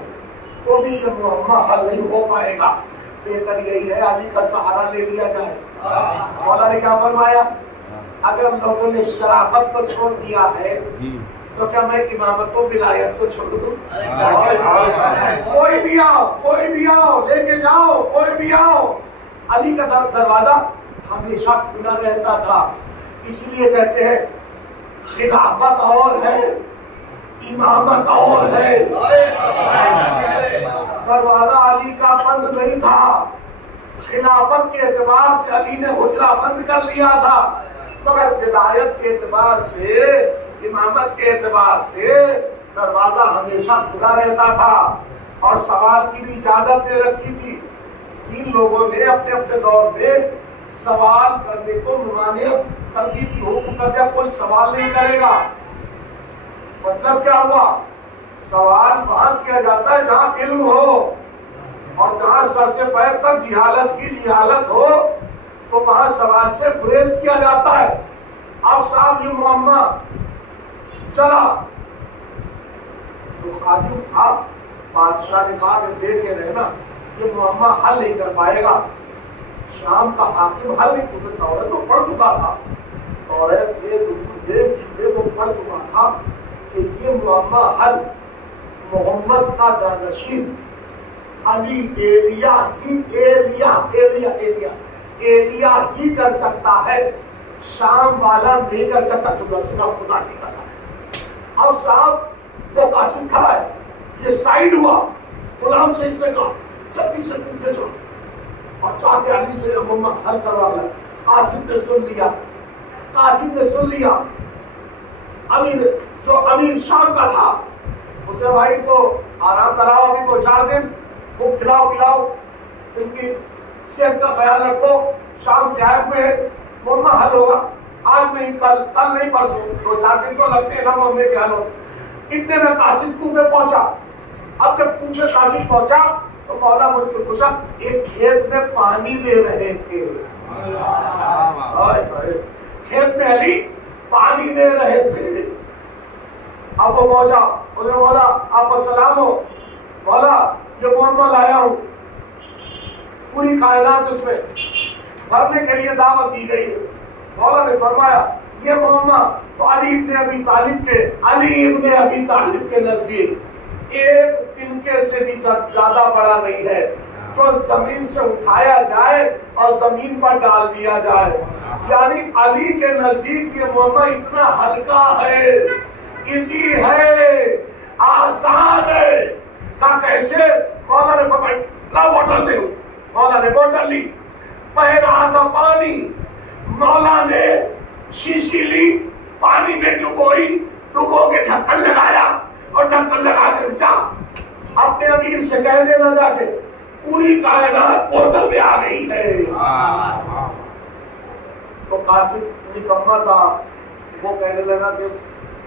تو بھی یہ معاملہ حل نہیں ہو پائے گا، بہتر یہی ہے علی کا سہارا لے لیا جائے۔ مولا نے کیا فرمایا؟ اگر لوگوں نے شرافت کو چھوڑ دیا ہے تو کیا میں امامت و ولایت کو چھوڑ دوں؟ کوئی بھی آؤ، کوئی بھی آؤ، لے کے جاؤ، کوئی بھی آؤ۔ علی کا دروازہ ہمیشہ کھلا رہتا تھا، اسی لیے کہتے ہیں خلافت اور ہے، امامت اور ہے۔ دروازہ علی کا بند نہیں تھا، خلافت کے اعتبار سے علی نے حجرہ بند کر لیا تھا، مگر ولایت کے اعتبار سے، امامت کے اعتبار سے دروازہ ہمیشہ کھلا رہتا تھا، اور سوال کی بھی اجازت دے رکھی تھی۔ تین لوگوں نے اپنے اپنے دور میں سوال کرنے کو ممانعت کر دی تھی، حکم کر دیا کوئی سوال نہیں کرے گا۔ مطلب کیا ہوا؟ سوال وہاں کیا جاتا ہے جہاں علم ہو، اور جہاں سر سے پیر تک جہالت کی جہالت ہو تو وہاں سوال سے گریز کیا جاتا ہے۔ اب صاحب یہ معاملہ چلا، جو خادم تھا بادشاہ نے کہا کہ دیکھے رہنا یہ معاملہ حل نہیں کر پائے گا، شام کا حاکم حل نہیں، کیونکہ توریت تو پڑھ چکا تھا، توریت میں وہ پڑھ چکا تھا کہ یہ معاملہ حل محمد کا جانشین علی ایلیا ہی کر سکتا ہے، شام والا نہیں کر سکتا۔ جملہ سنا خدا کی قسم۔ اب صاحب وہ قاصد کھڑا ہے، یہ سائیڈ ہوا، غلام سے اس نے کہا جلدی سے کوفے چلو، اور جا کے علی سے محمد حل کروا لیا۔ قاصد نے سن لیا، قاصد نے سن لیا، امیر جو امیر شام کا تھا اسے بھائی کو آرام کراؤ، ابھی 2-4 دن خوب کھلاؤ پلاؤ، ان کی صحت کا خیال رکھو، شام سے آئے ہوئے معمہ حل ہوگا، آج نہیں کل نہیں پرسوں، 2-4 دن تو لگتے ہیں نا معاملے کے حل ہو۔ اتنے میں قاصد کوفے پہنچا۔ اب جب کوفے قاصد پہنچا تو مولا مجھ کو پوچھا، ایک کھیت میں پانی دے رہے تھے، کھیت میں علی پانی دے رہے تھے۔ اب وہ پہنچا، انہیں مولا آپ السلام ہو، مولا یہ معمہ لایا ہوں، پوری کائنات اس میں بھرنے کے لیے دعوت دی گئی ہے۔ مولا نے فرمایا یہ معمہ تو علی ابن ابی طالب کے نزدیک ایک تنکے سے بھی زیادہ بڑا نہیں ہے، جو زمین سے اٹھایا جائے اور زمین پر ڈال دیا جائے۔ یعنی علی کے نزدیک یہ معمہ اتنا ہلکا ہے، ایزی ہے، آسان ہے۔ کہا کیسے؟ مولا نے فرمایا لا بوتل دے، مولا نے بوتل لی، بہہ رہا تھا پانی، مولا نے شیشی لی، پانی میں ڈبوئی، ڈبو کے ڈھکن لگایا اور ڈھکن لگا کے جا اپنے امیر سے کہہ دینا جا کے پوری کائنات بوتل میں آ گئی ہے۔ تو قاسم نکمہ تھا، وہ کہنے لگا کہ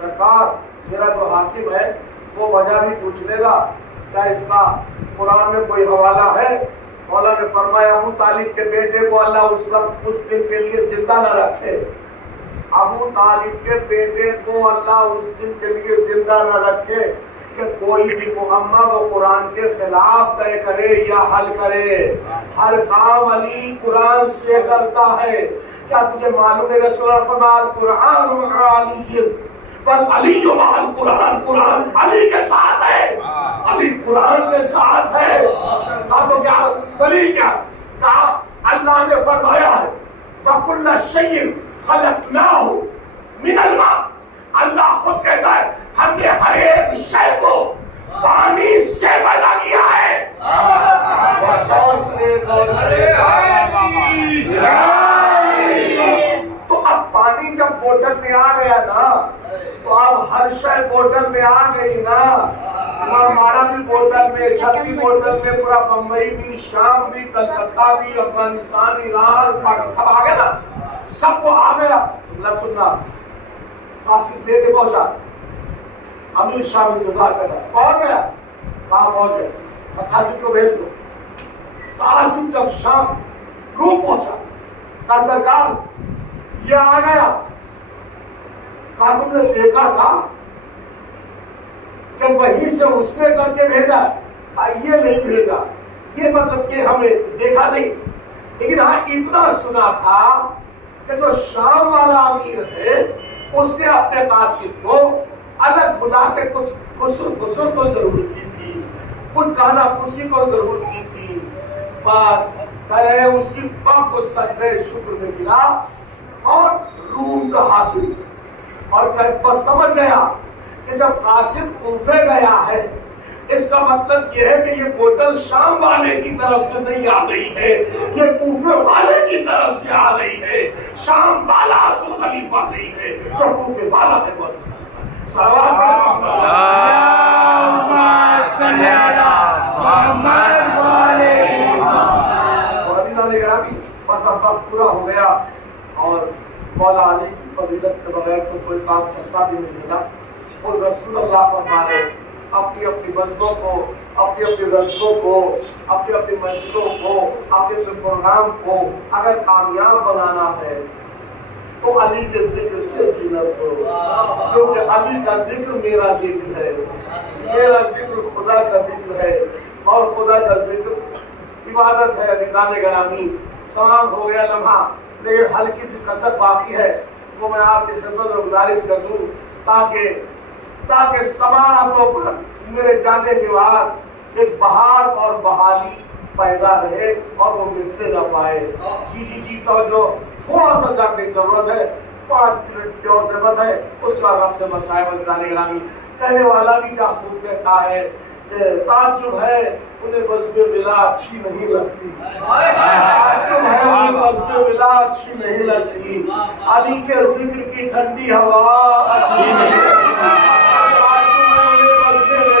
سرکار میرا جو حاکم ہے وہ وجہ بھی پوچھ لے گا، کیا اس کا قرآن میں کوئی حوالہ ہے؟ مولا نے فرمایا ابو طالب کے بیٹے کو اللہ اس دن کے لیے زندہ نہ رکھے، ابو طالب کے بیٹے کو اللہ اس دن کے لیے زندہ نہ رکھے کہ کوئی بھی معمہ وہ قرآن کے خلاف طے کرے یا حل کرے۔ ہر کام علی قرآن سے کرتا ہے۔ کیا تجھے معلوم ہے رسول اللہ فرمایا القرآن مع علی بل علی مع القرآن، قرآن علی کے ساتھ ہے، علی قرآن کے ساتھ ہے۔ کہا تو کیا دلیل کیا؟ کہا اللہ نے فرمایا ہے وَكُلَّ شَيْءٍ خَلَقْنَاهُ مِنَ الْمَاءِ، اللہ خود کہتا ہے ہم نے ہر ایک شے کو پانی سے پیدا کیا ہے۔ تو اب پانی جب بوتل میں آ گیا نا تو اب ہر شے بوتل میں آ گئی نا، ماڑا بھی بوتل میں، چھت بھی بوتل میں، پورا بمبئی بھی، شام بھی، کلکتہ بھی، افغانستان، ایران، پاکستان سب آ گیا نا، سب کو آ گیا۔ سننا قاصد لے کے پہنچا، امیر شام انتظار کر رہا، پہنچ گیا، کہاں پہنچ گیا؟ قاصد کو بھیج دو۔ قاصد جب شام روم پہنچا، کہا سرکار یہ آ گیا۔ کہا تم نے دیکھا تھا؟ جب وہیں سے اس نے کر کے بھیجا، یہ نہیں بھیجا، یہ مطلب یہ ہمیں دیکھا نہیں، لیکن ہاں اتنا سنا تھا کہ جو شام والا امیر ہے اس نے اپنے قاصد کو الگ بلا کے کچھ خسر کو ضرور کی تھی، کچھ گانا خوشی کو ضرور کی تھی، بس کرے اسی وقت کو سجدے شکر میں گرا اور روم کا حاکم اور بس سمجھ گیا کہ جب قاصد کوفے گیا ہے اس کا مطلب یہ ہے کہ یہ بوتل شام والے کی طرف سے نہیں آ رہی ہے، یہ کوفے والے کی طرف سے آ رہی ہے۔ شام والا اصل خلیفہ نہیں ہے، جو کوفے والا ہے وہ اصل خلیفہ۔ صلوات اللہم صلی علی محمد وعلی محمد۔ بس اب وقت پورا ہو گیا اور مولا علی کی فضیلت کے بغیر تو کوئی کام چلتا بھی نہیں ملا۔ اور رسول اللہ فرما رہے اپنی اپنی مذہبوں کو، اپنی اپنی رسموں کو، اپنی اپنی مسجدوں کو، اپنے اپنے پروگرام کو اگر کامیاب بنانا ہے تو علی کے ذکر سے زینت ہو، کیونکہ علی کا ذکر میرا ذکر ہے، میرا ذکر خدا کا ذکر ہے، اور خدا کا ذکر عبادت ہے۔ عزیزان گرامی تمام ہو گیا لمحہ، لیکن ہلکی سی کسر باقی ہے، وہ میں آپ کی خدمت میں گزارش کر دوں تاکہ سماعتوں پر میرے جانے کے بعد ایک بہار اور بحالی پیدا رہے اور وہ مٹنے نہ پائے۔ جی توجہ، تھوڑا سا جانے کی ضرورت ہے، 5 منٹ کی اور ضرورت ہے، اس کا ربط مسائل عزیزان گرامی۔ کہنے والا بھی کیا خوب کہتا ہے کہ تعجب ہے انہیں بزم ولا اچھی نہیں لگتی، تعجب ہے انہیں بزم ولا اچھی نہیں لگتی، علی کے ذکر کی ٹھنڈی ہوا اچھی نہیں لگتی، تعجب ہے انہیں بزم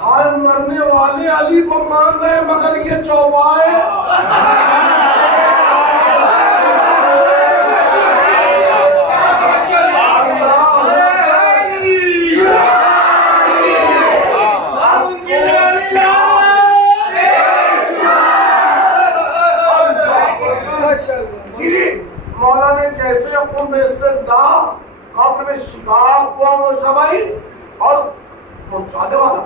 ہائے مرنے والے علی کو مان رہے مگر یہ چوبائے مولا نے جیسے اپنے بیسرت دا قبر میں شکاف ہوا مشابہی اور پہنچانے والا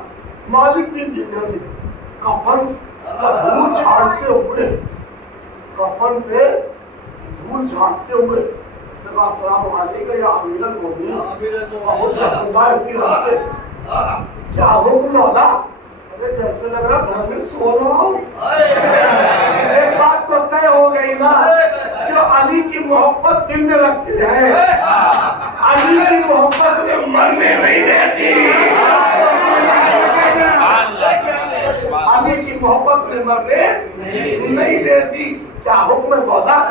مالک بن دینار نے کفن کا دھول جھاڑتے ہوئے کفن پہ دھول جھاڑتے ہوئے کہا السلام علیکم یا امیر المومنین بہت جھکتا ہے پھر ہم سے کیا حکم مولا جیسے لگ رہا گھر میں سو رہا ہوں ایک بات تو طے ہو گئی نا جو علی کی محبت دل میں رکھتے ہیں علی کی محبت میں مرنے نہیں دیتی علی کی محبت میں مرنے نہیں دیتی کیا حکم ہے مولا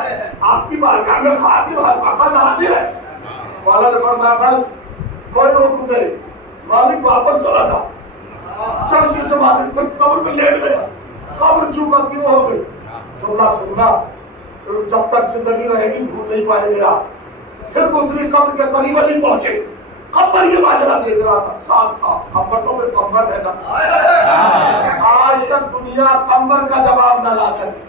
آپ کی بارگاہ میں خادم ہر وقت حاضر ہے مولا نے فرمایا بس کوئی حکم نہیں مالک واپس چلا تھا جلدی سے مالک پر قبر میں لیٹ گیا قبر چوکا کیوں ہو گئی جملہ سننا جب تک زندگی رہے گی بھول نہیں پائیں گے آپ پھر دوسری قبر کے قریب علی پہنچے قبر یہ ماجرا دیکھ رہا تھا ساتھ تھا قبر تو پھر قبر ہے نا آج تک دنیا قبر کا جواب نہ لا سکی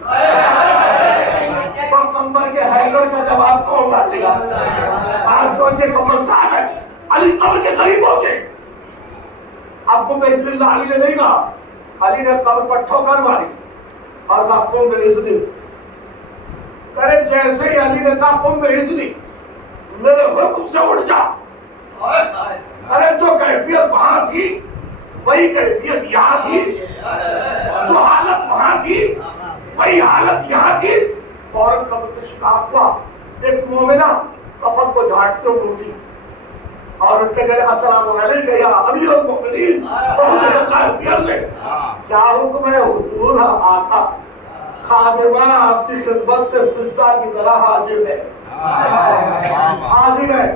تو قبر کے حیدر کا جواب کون لا دے گا آج سوچے قبر صاحب ہے علی قبر کے قریب پہنچے آپ کو بسم اللہ علی نے نہیں کہا علی نے قبر پر ٹھوکر ماری اور کہا قم بإذنی کرے جیسے ہی علی نے کہا قم بإذنی میرے حکم سے اٹھ جا ارے جو کیفیت وہاں تھی وہی کیفیت یہاں تھی جو حالت وہاں تھی وہی حالت یہاں تھی فوراً قبر میں شکاف ہوا ایک مومنہ کفن کو جھاڑتے ہوئے اٹھی اور ان کے کہے السلام علیکم یا امیر المؤمنین کیا حکم ہے حضور آقا خادمہ آپ کی خدمت میں فضہ کی طرح حاضر ہے حاضر ہے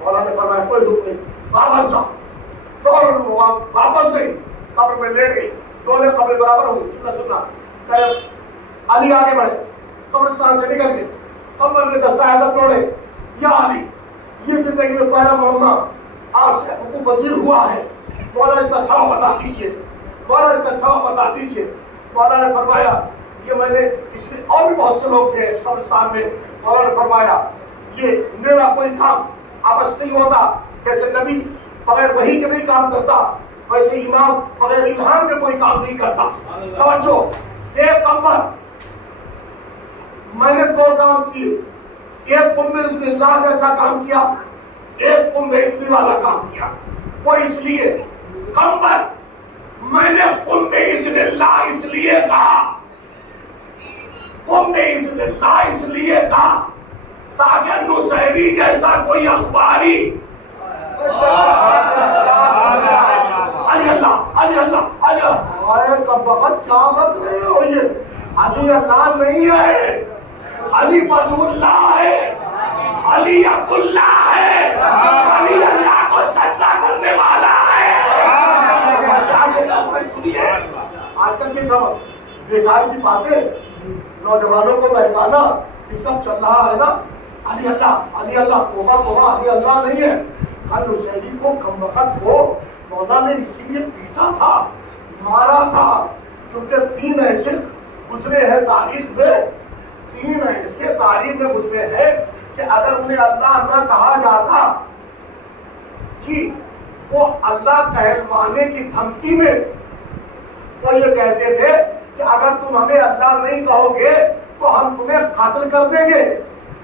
مولا نے فرمایا کوئی حکم نہیں واپس جا فوراً واپس نہیں قبر میں لیٹ گئی دونوں قبر برابر ہو گئی سننا کہ علی آگے بڑھے قبرستان سے نکل گئے قبر میں دستاویز توڑے یا علی یہ زندگی میں پہلا معاملہ آپ سے حقوق وزیر ہوا ہے مولا اس کا سبب بتا دیجئے مولا اس کا سبب بتا دیجئے مولا نے فرمایا یہ میں نے اس سے اور بھی بہت سے لوگ تھے قبرستان میں مولا نے فرمایا یہ میرا کوئی کام آپس نہیں ہوتا جیسے نبی بغیر وحی کے نہیں کام کرتا ویسے امام بغیر الہام کے کوئی کام نہیں کرتا توجہ ایک قمر میں نے دو کام کیے ایک قم بإذن اللہ جیسا کام کیا ایک قم بإذن والا کام کیا وہ اس لیے قمر میں نے قم بإذن اللہ اس لیے کہا قم بإذن اللہ اس لیے کہا تاکہ نصیری جیسا کوئی اخباری علی اللہ علی اللہ علی اللہ آئے کب وقت کیا بک رہے ہو یہ علی اللہ نہیں ہے علی وجہ اللہ ہے علی عبداللہ ہے علی اللہ کو سجدہ کرنے والا ہے سنیے آج کل کی بیکار کی باتیں نوجوانوں کو بہکانا یہ سب چل رہا ہے نا علی اللہ توبہ توبہ علی اللہ نہیں ہے کل حسینی کو کم وقت کو مولا نے اسی لیے پیٹا تھا مارا تھا کیونکہ تین ایسے گزرے ہیں تاریخ میں تین ایسے تاریخ میں گزرے ہیں کہ اگر انہیں اللہ نہ کہا جاتا جی وہ اللہ کہلوانے کی دھمکی میں وہ یہ کہتے تھے کہ اگر تم ہمیں اللہ نہیں کہو گے تو ہم تمہیں قتل کر دیں گے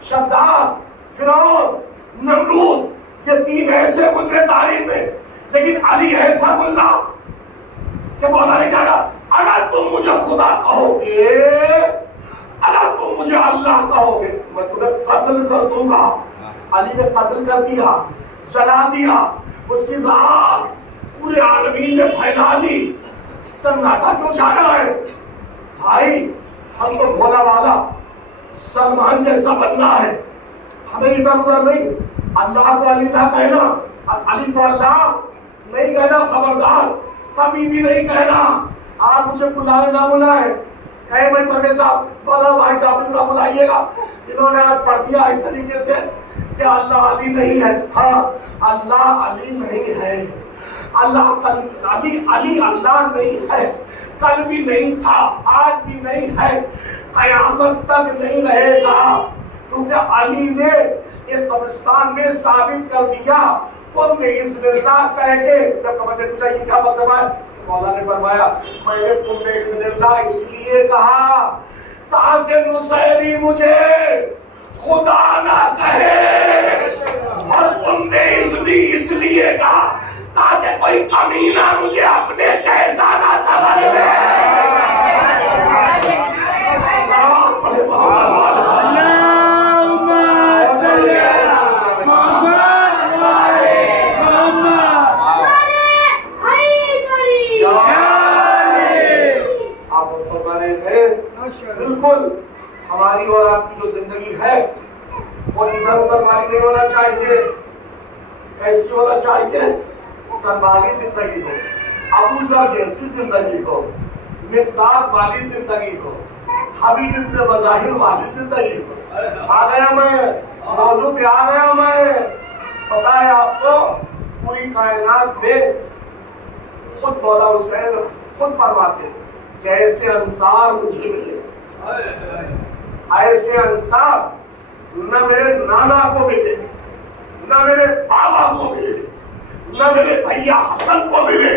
شداد فرعون نمرود یہ تین ایسے گزرے تاریخ میں لیکن علی ایسا بولا کہ مولا نے کہا اگر تم مجھے خدا کہو گے اگر تم مجھے اللہ کہو گے میں تمہیں قتل کر دوں گا علی نے قتل کر دیا جلا دیا اس کی راگ پورے عالمین نے پھیلا دی سناٹا کیوں چھا رہا ہے بھائی ہم تو بھولا والا سلمان جیسا بننا ہے ہمیں ادھر ادھر نہیں اللہ کو علی نہ کہنا علی کو اللہ نہیں کہنا خبردار، کبھی بھی نہیں کہنا آپ مجھے بلائے نہ بلائے، کہے بھائی پرویز صاحب مولانا بھائی جعفری نہ بلائیے گا، انہوں نے آج پڑھ دیا اس طریقے سے کہ اللہ علی نہیں ہے۔ ہاں اللہ علی نہیں ہے، اللہ کل علی علی اللہ نہیں ہے، کل بھی نہیں تھا، آج بھی نہیں ہے، قیامت تک نہیں رہے گا، کیونکہ علی نے یہ قبرستان میں ثابت کر دیا قم باذن اللہ کہہ کے۔ جب کمر نے پوچھا یہ کیا مطلب ہے، مولا نے فرمایا میں نے قم باذن اللہ اس لیے کہا تاکہ نصیری مجھے خدا نہ کہے، اور قم باذنی اس لیے کہا تاکہ کوئی کمینہ مجھے اپنے جیسا نہ سمجھ لے۔ صلوات پڑھے محمد بالکل ہماری اور آپ کی جو زندگی ہے وہ ادھر ادھر والی نہیں ہونا چاہیے، ایسی ہونا چاہیے سنبھالی زندگی ہو، ابو ذر جیسی زندگی ہو، مقداد والی زندگی ہو، حبیب ابن مظاہر والی زندگی ہو۔ آ گیا میں موضوع پہ آ گیا میں، پتا ہے آپ کو پوری کائنات میں خود مولا حسین خود فرماتے جیسے انصار مجھے ملے ایسے انصار نہ میرے نانا کو ملے، نہ میرے بابا کو ملے، نہ میرے بھیا حسن کو ملے۔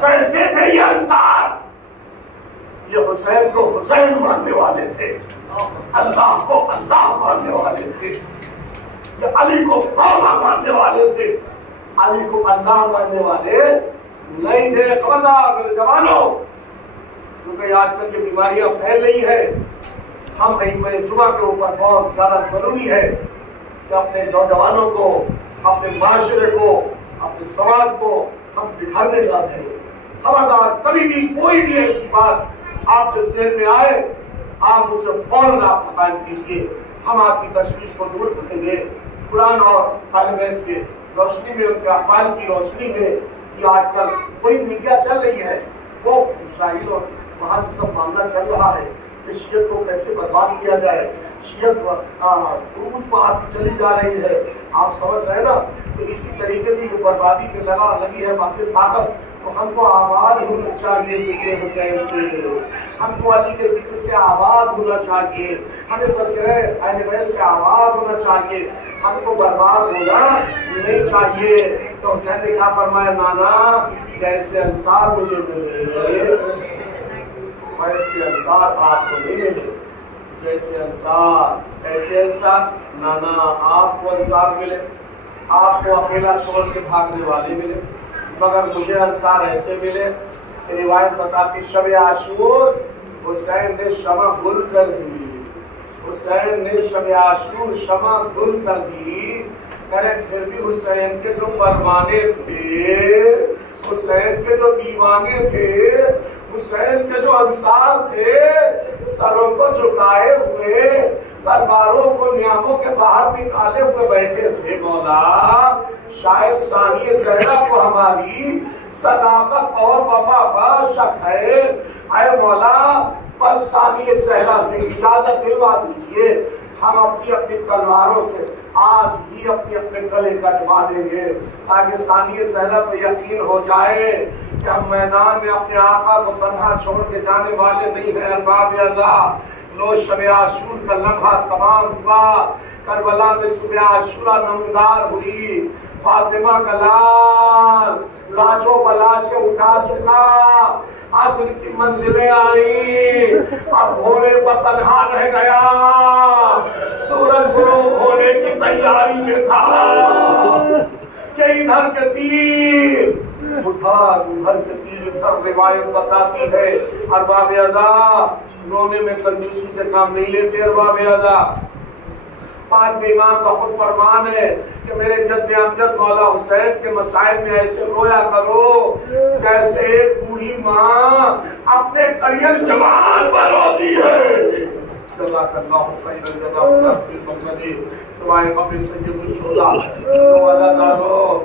کیسے تھے یہ انصار؟ یہ حسین کو حسین ماننے والے تھے، اللہ کو اللہ ماننے والے تھے، یہ علی کو مولا ماننے والے تھے، علی کو اللہ ماننے والے نہیں تھے۔ خبردار میرے جوانوں، کیونکہ آج کل یہ بیماریاں پھیل رہی ہیں، ہم ائمہ جمعہ کے اوپر بہت زیادہ ضروری ہے کہ اپنے نوجوانوں کو، اپنے معاشرے کو، اپنے سماج کو ہم بکھرنے نہ دیں۔ خبردار کبھی بھی کوئی بھی ایسی بات آپ کے ذہن میں آئے آپ اسے فوراً رابطہ قائم کیجیے، ہم آپ کی تشویش کو دور کریں گے۔ قرآن اور اہل بیت کی روشنی میں، ان کے احوال کی روشنی میں، یہ آج کل کوئی میڈیا چل رہی ہے، وہ اسرائیل اور وہاں سے سب معاملہ چل رہا ہے کہ شیعت کو کیسے برباد کیا جائے، شیعت عروج پر آتی چلی جا رہی ہے، آپ سمجھ رہے ہیں نا؟ تو اسی طریقے سے یہ بربادی پہ لگی ہے باقی طاقت، تو ہم کو آباد ہونا چاہیے ذکر حسین سے، ہم کو علی کے ذکر سے آباد ہونا چاہیے، ہمیں تذکرہ اہل بیت سے آباد ہونا چاہیے، ہم کو برباد ہونا نہیں چاہیے۔ تو حسین نے کیا فرمایا، نانا جیسے انصار مجھے ملے ویسے انصار آپ کو نہیں ملے، جیسے انصار ایسے انصار، نانا آپ کو انصار ملے، آپ کو اکیلا چھوڑ کے بھاگنے والے ملے، مگر مجھے انصار ایسے ملے۔ روایت بتاتی شب عاشور حسین نے شمع گل کر دی، حسین نے شب عاشور شمع گل کر دی، پھر بھی حسین کے جو پروانے تھے، حسین کے جو دیوانے تھے، حسین کے جو انصار تھے، سروں کو جھکائے ہوئے، تلواروں کو نیاموں کے باہر نکالے ہوئے بیٹھے تھے۔ مولا شاید ثانی زہرا کو ہماری صداقت اور وفا کا شک ہے، اے مولا بس ثانی زہرا سے اجازت دلوا دیجیے، ہم اپنی اپنی تلواروں سے آج ہی اپنے گلے کٹوا دیں گے، تاکہ ثانی زہرا کو یقین ہو جائے کہ ہم میدان میں اپنے آقا کو تنہا چھوڑ کے جانے والے نہیں ہیں۔ ارباب اللہ، لو شب عاشور کا لمحہ تمام ہوا، کربلا میں صبح عاشورہ نمودار ہوئی، فاطمہ کا لال لاجو بلاج اٹھا چکا، عصر کی منزلیں آئیں، اب گھوڑے پر تنہا رہ گیا، سورج غروب ہونے کی تیاری میں تھا کہ ادھر کے تیر ادھر کے تیر ادھر۔ روایت بتاتی ہے ارباب ادا رونے میں کنجوسی سے کام نہیں لیتے۔ ارباب ادا پانچویں امام کا خود فرمان ہے کہ میرے جد امجد مولا حسین کے مسائل میں ایسے رویا کرو جیسے ایک بوڑھی ماں اپنے کریل جوان پر روتی ہے۔ جزاک اللہ خیر الجزاء، سوائے قبر سید الشہداء، وعدہ دارو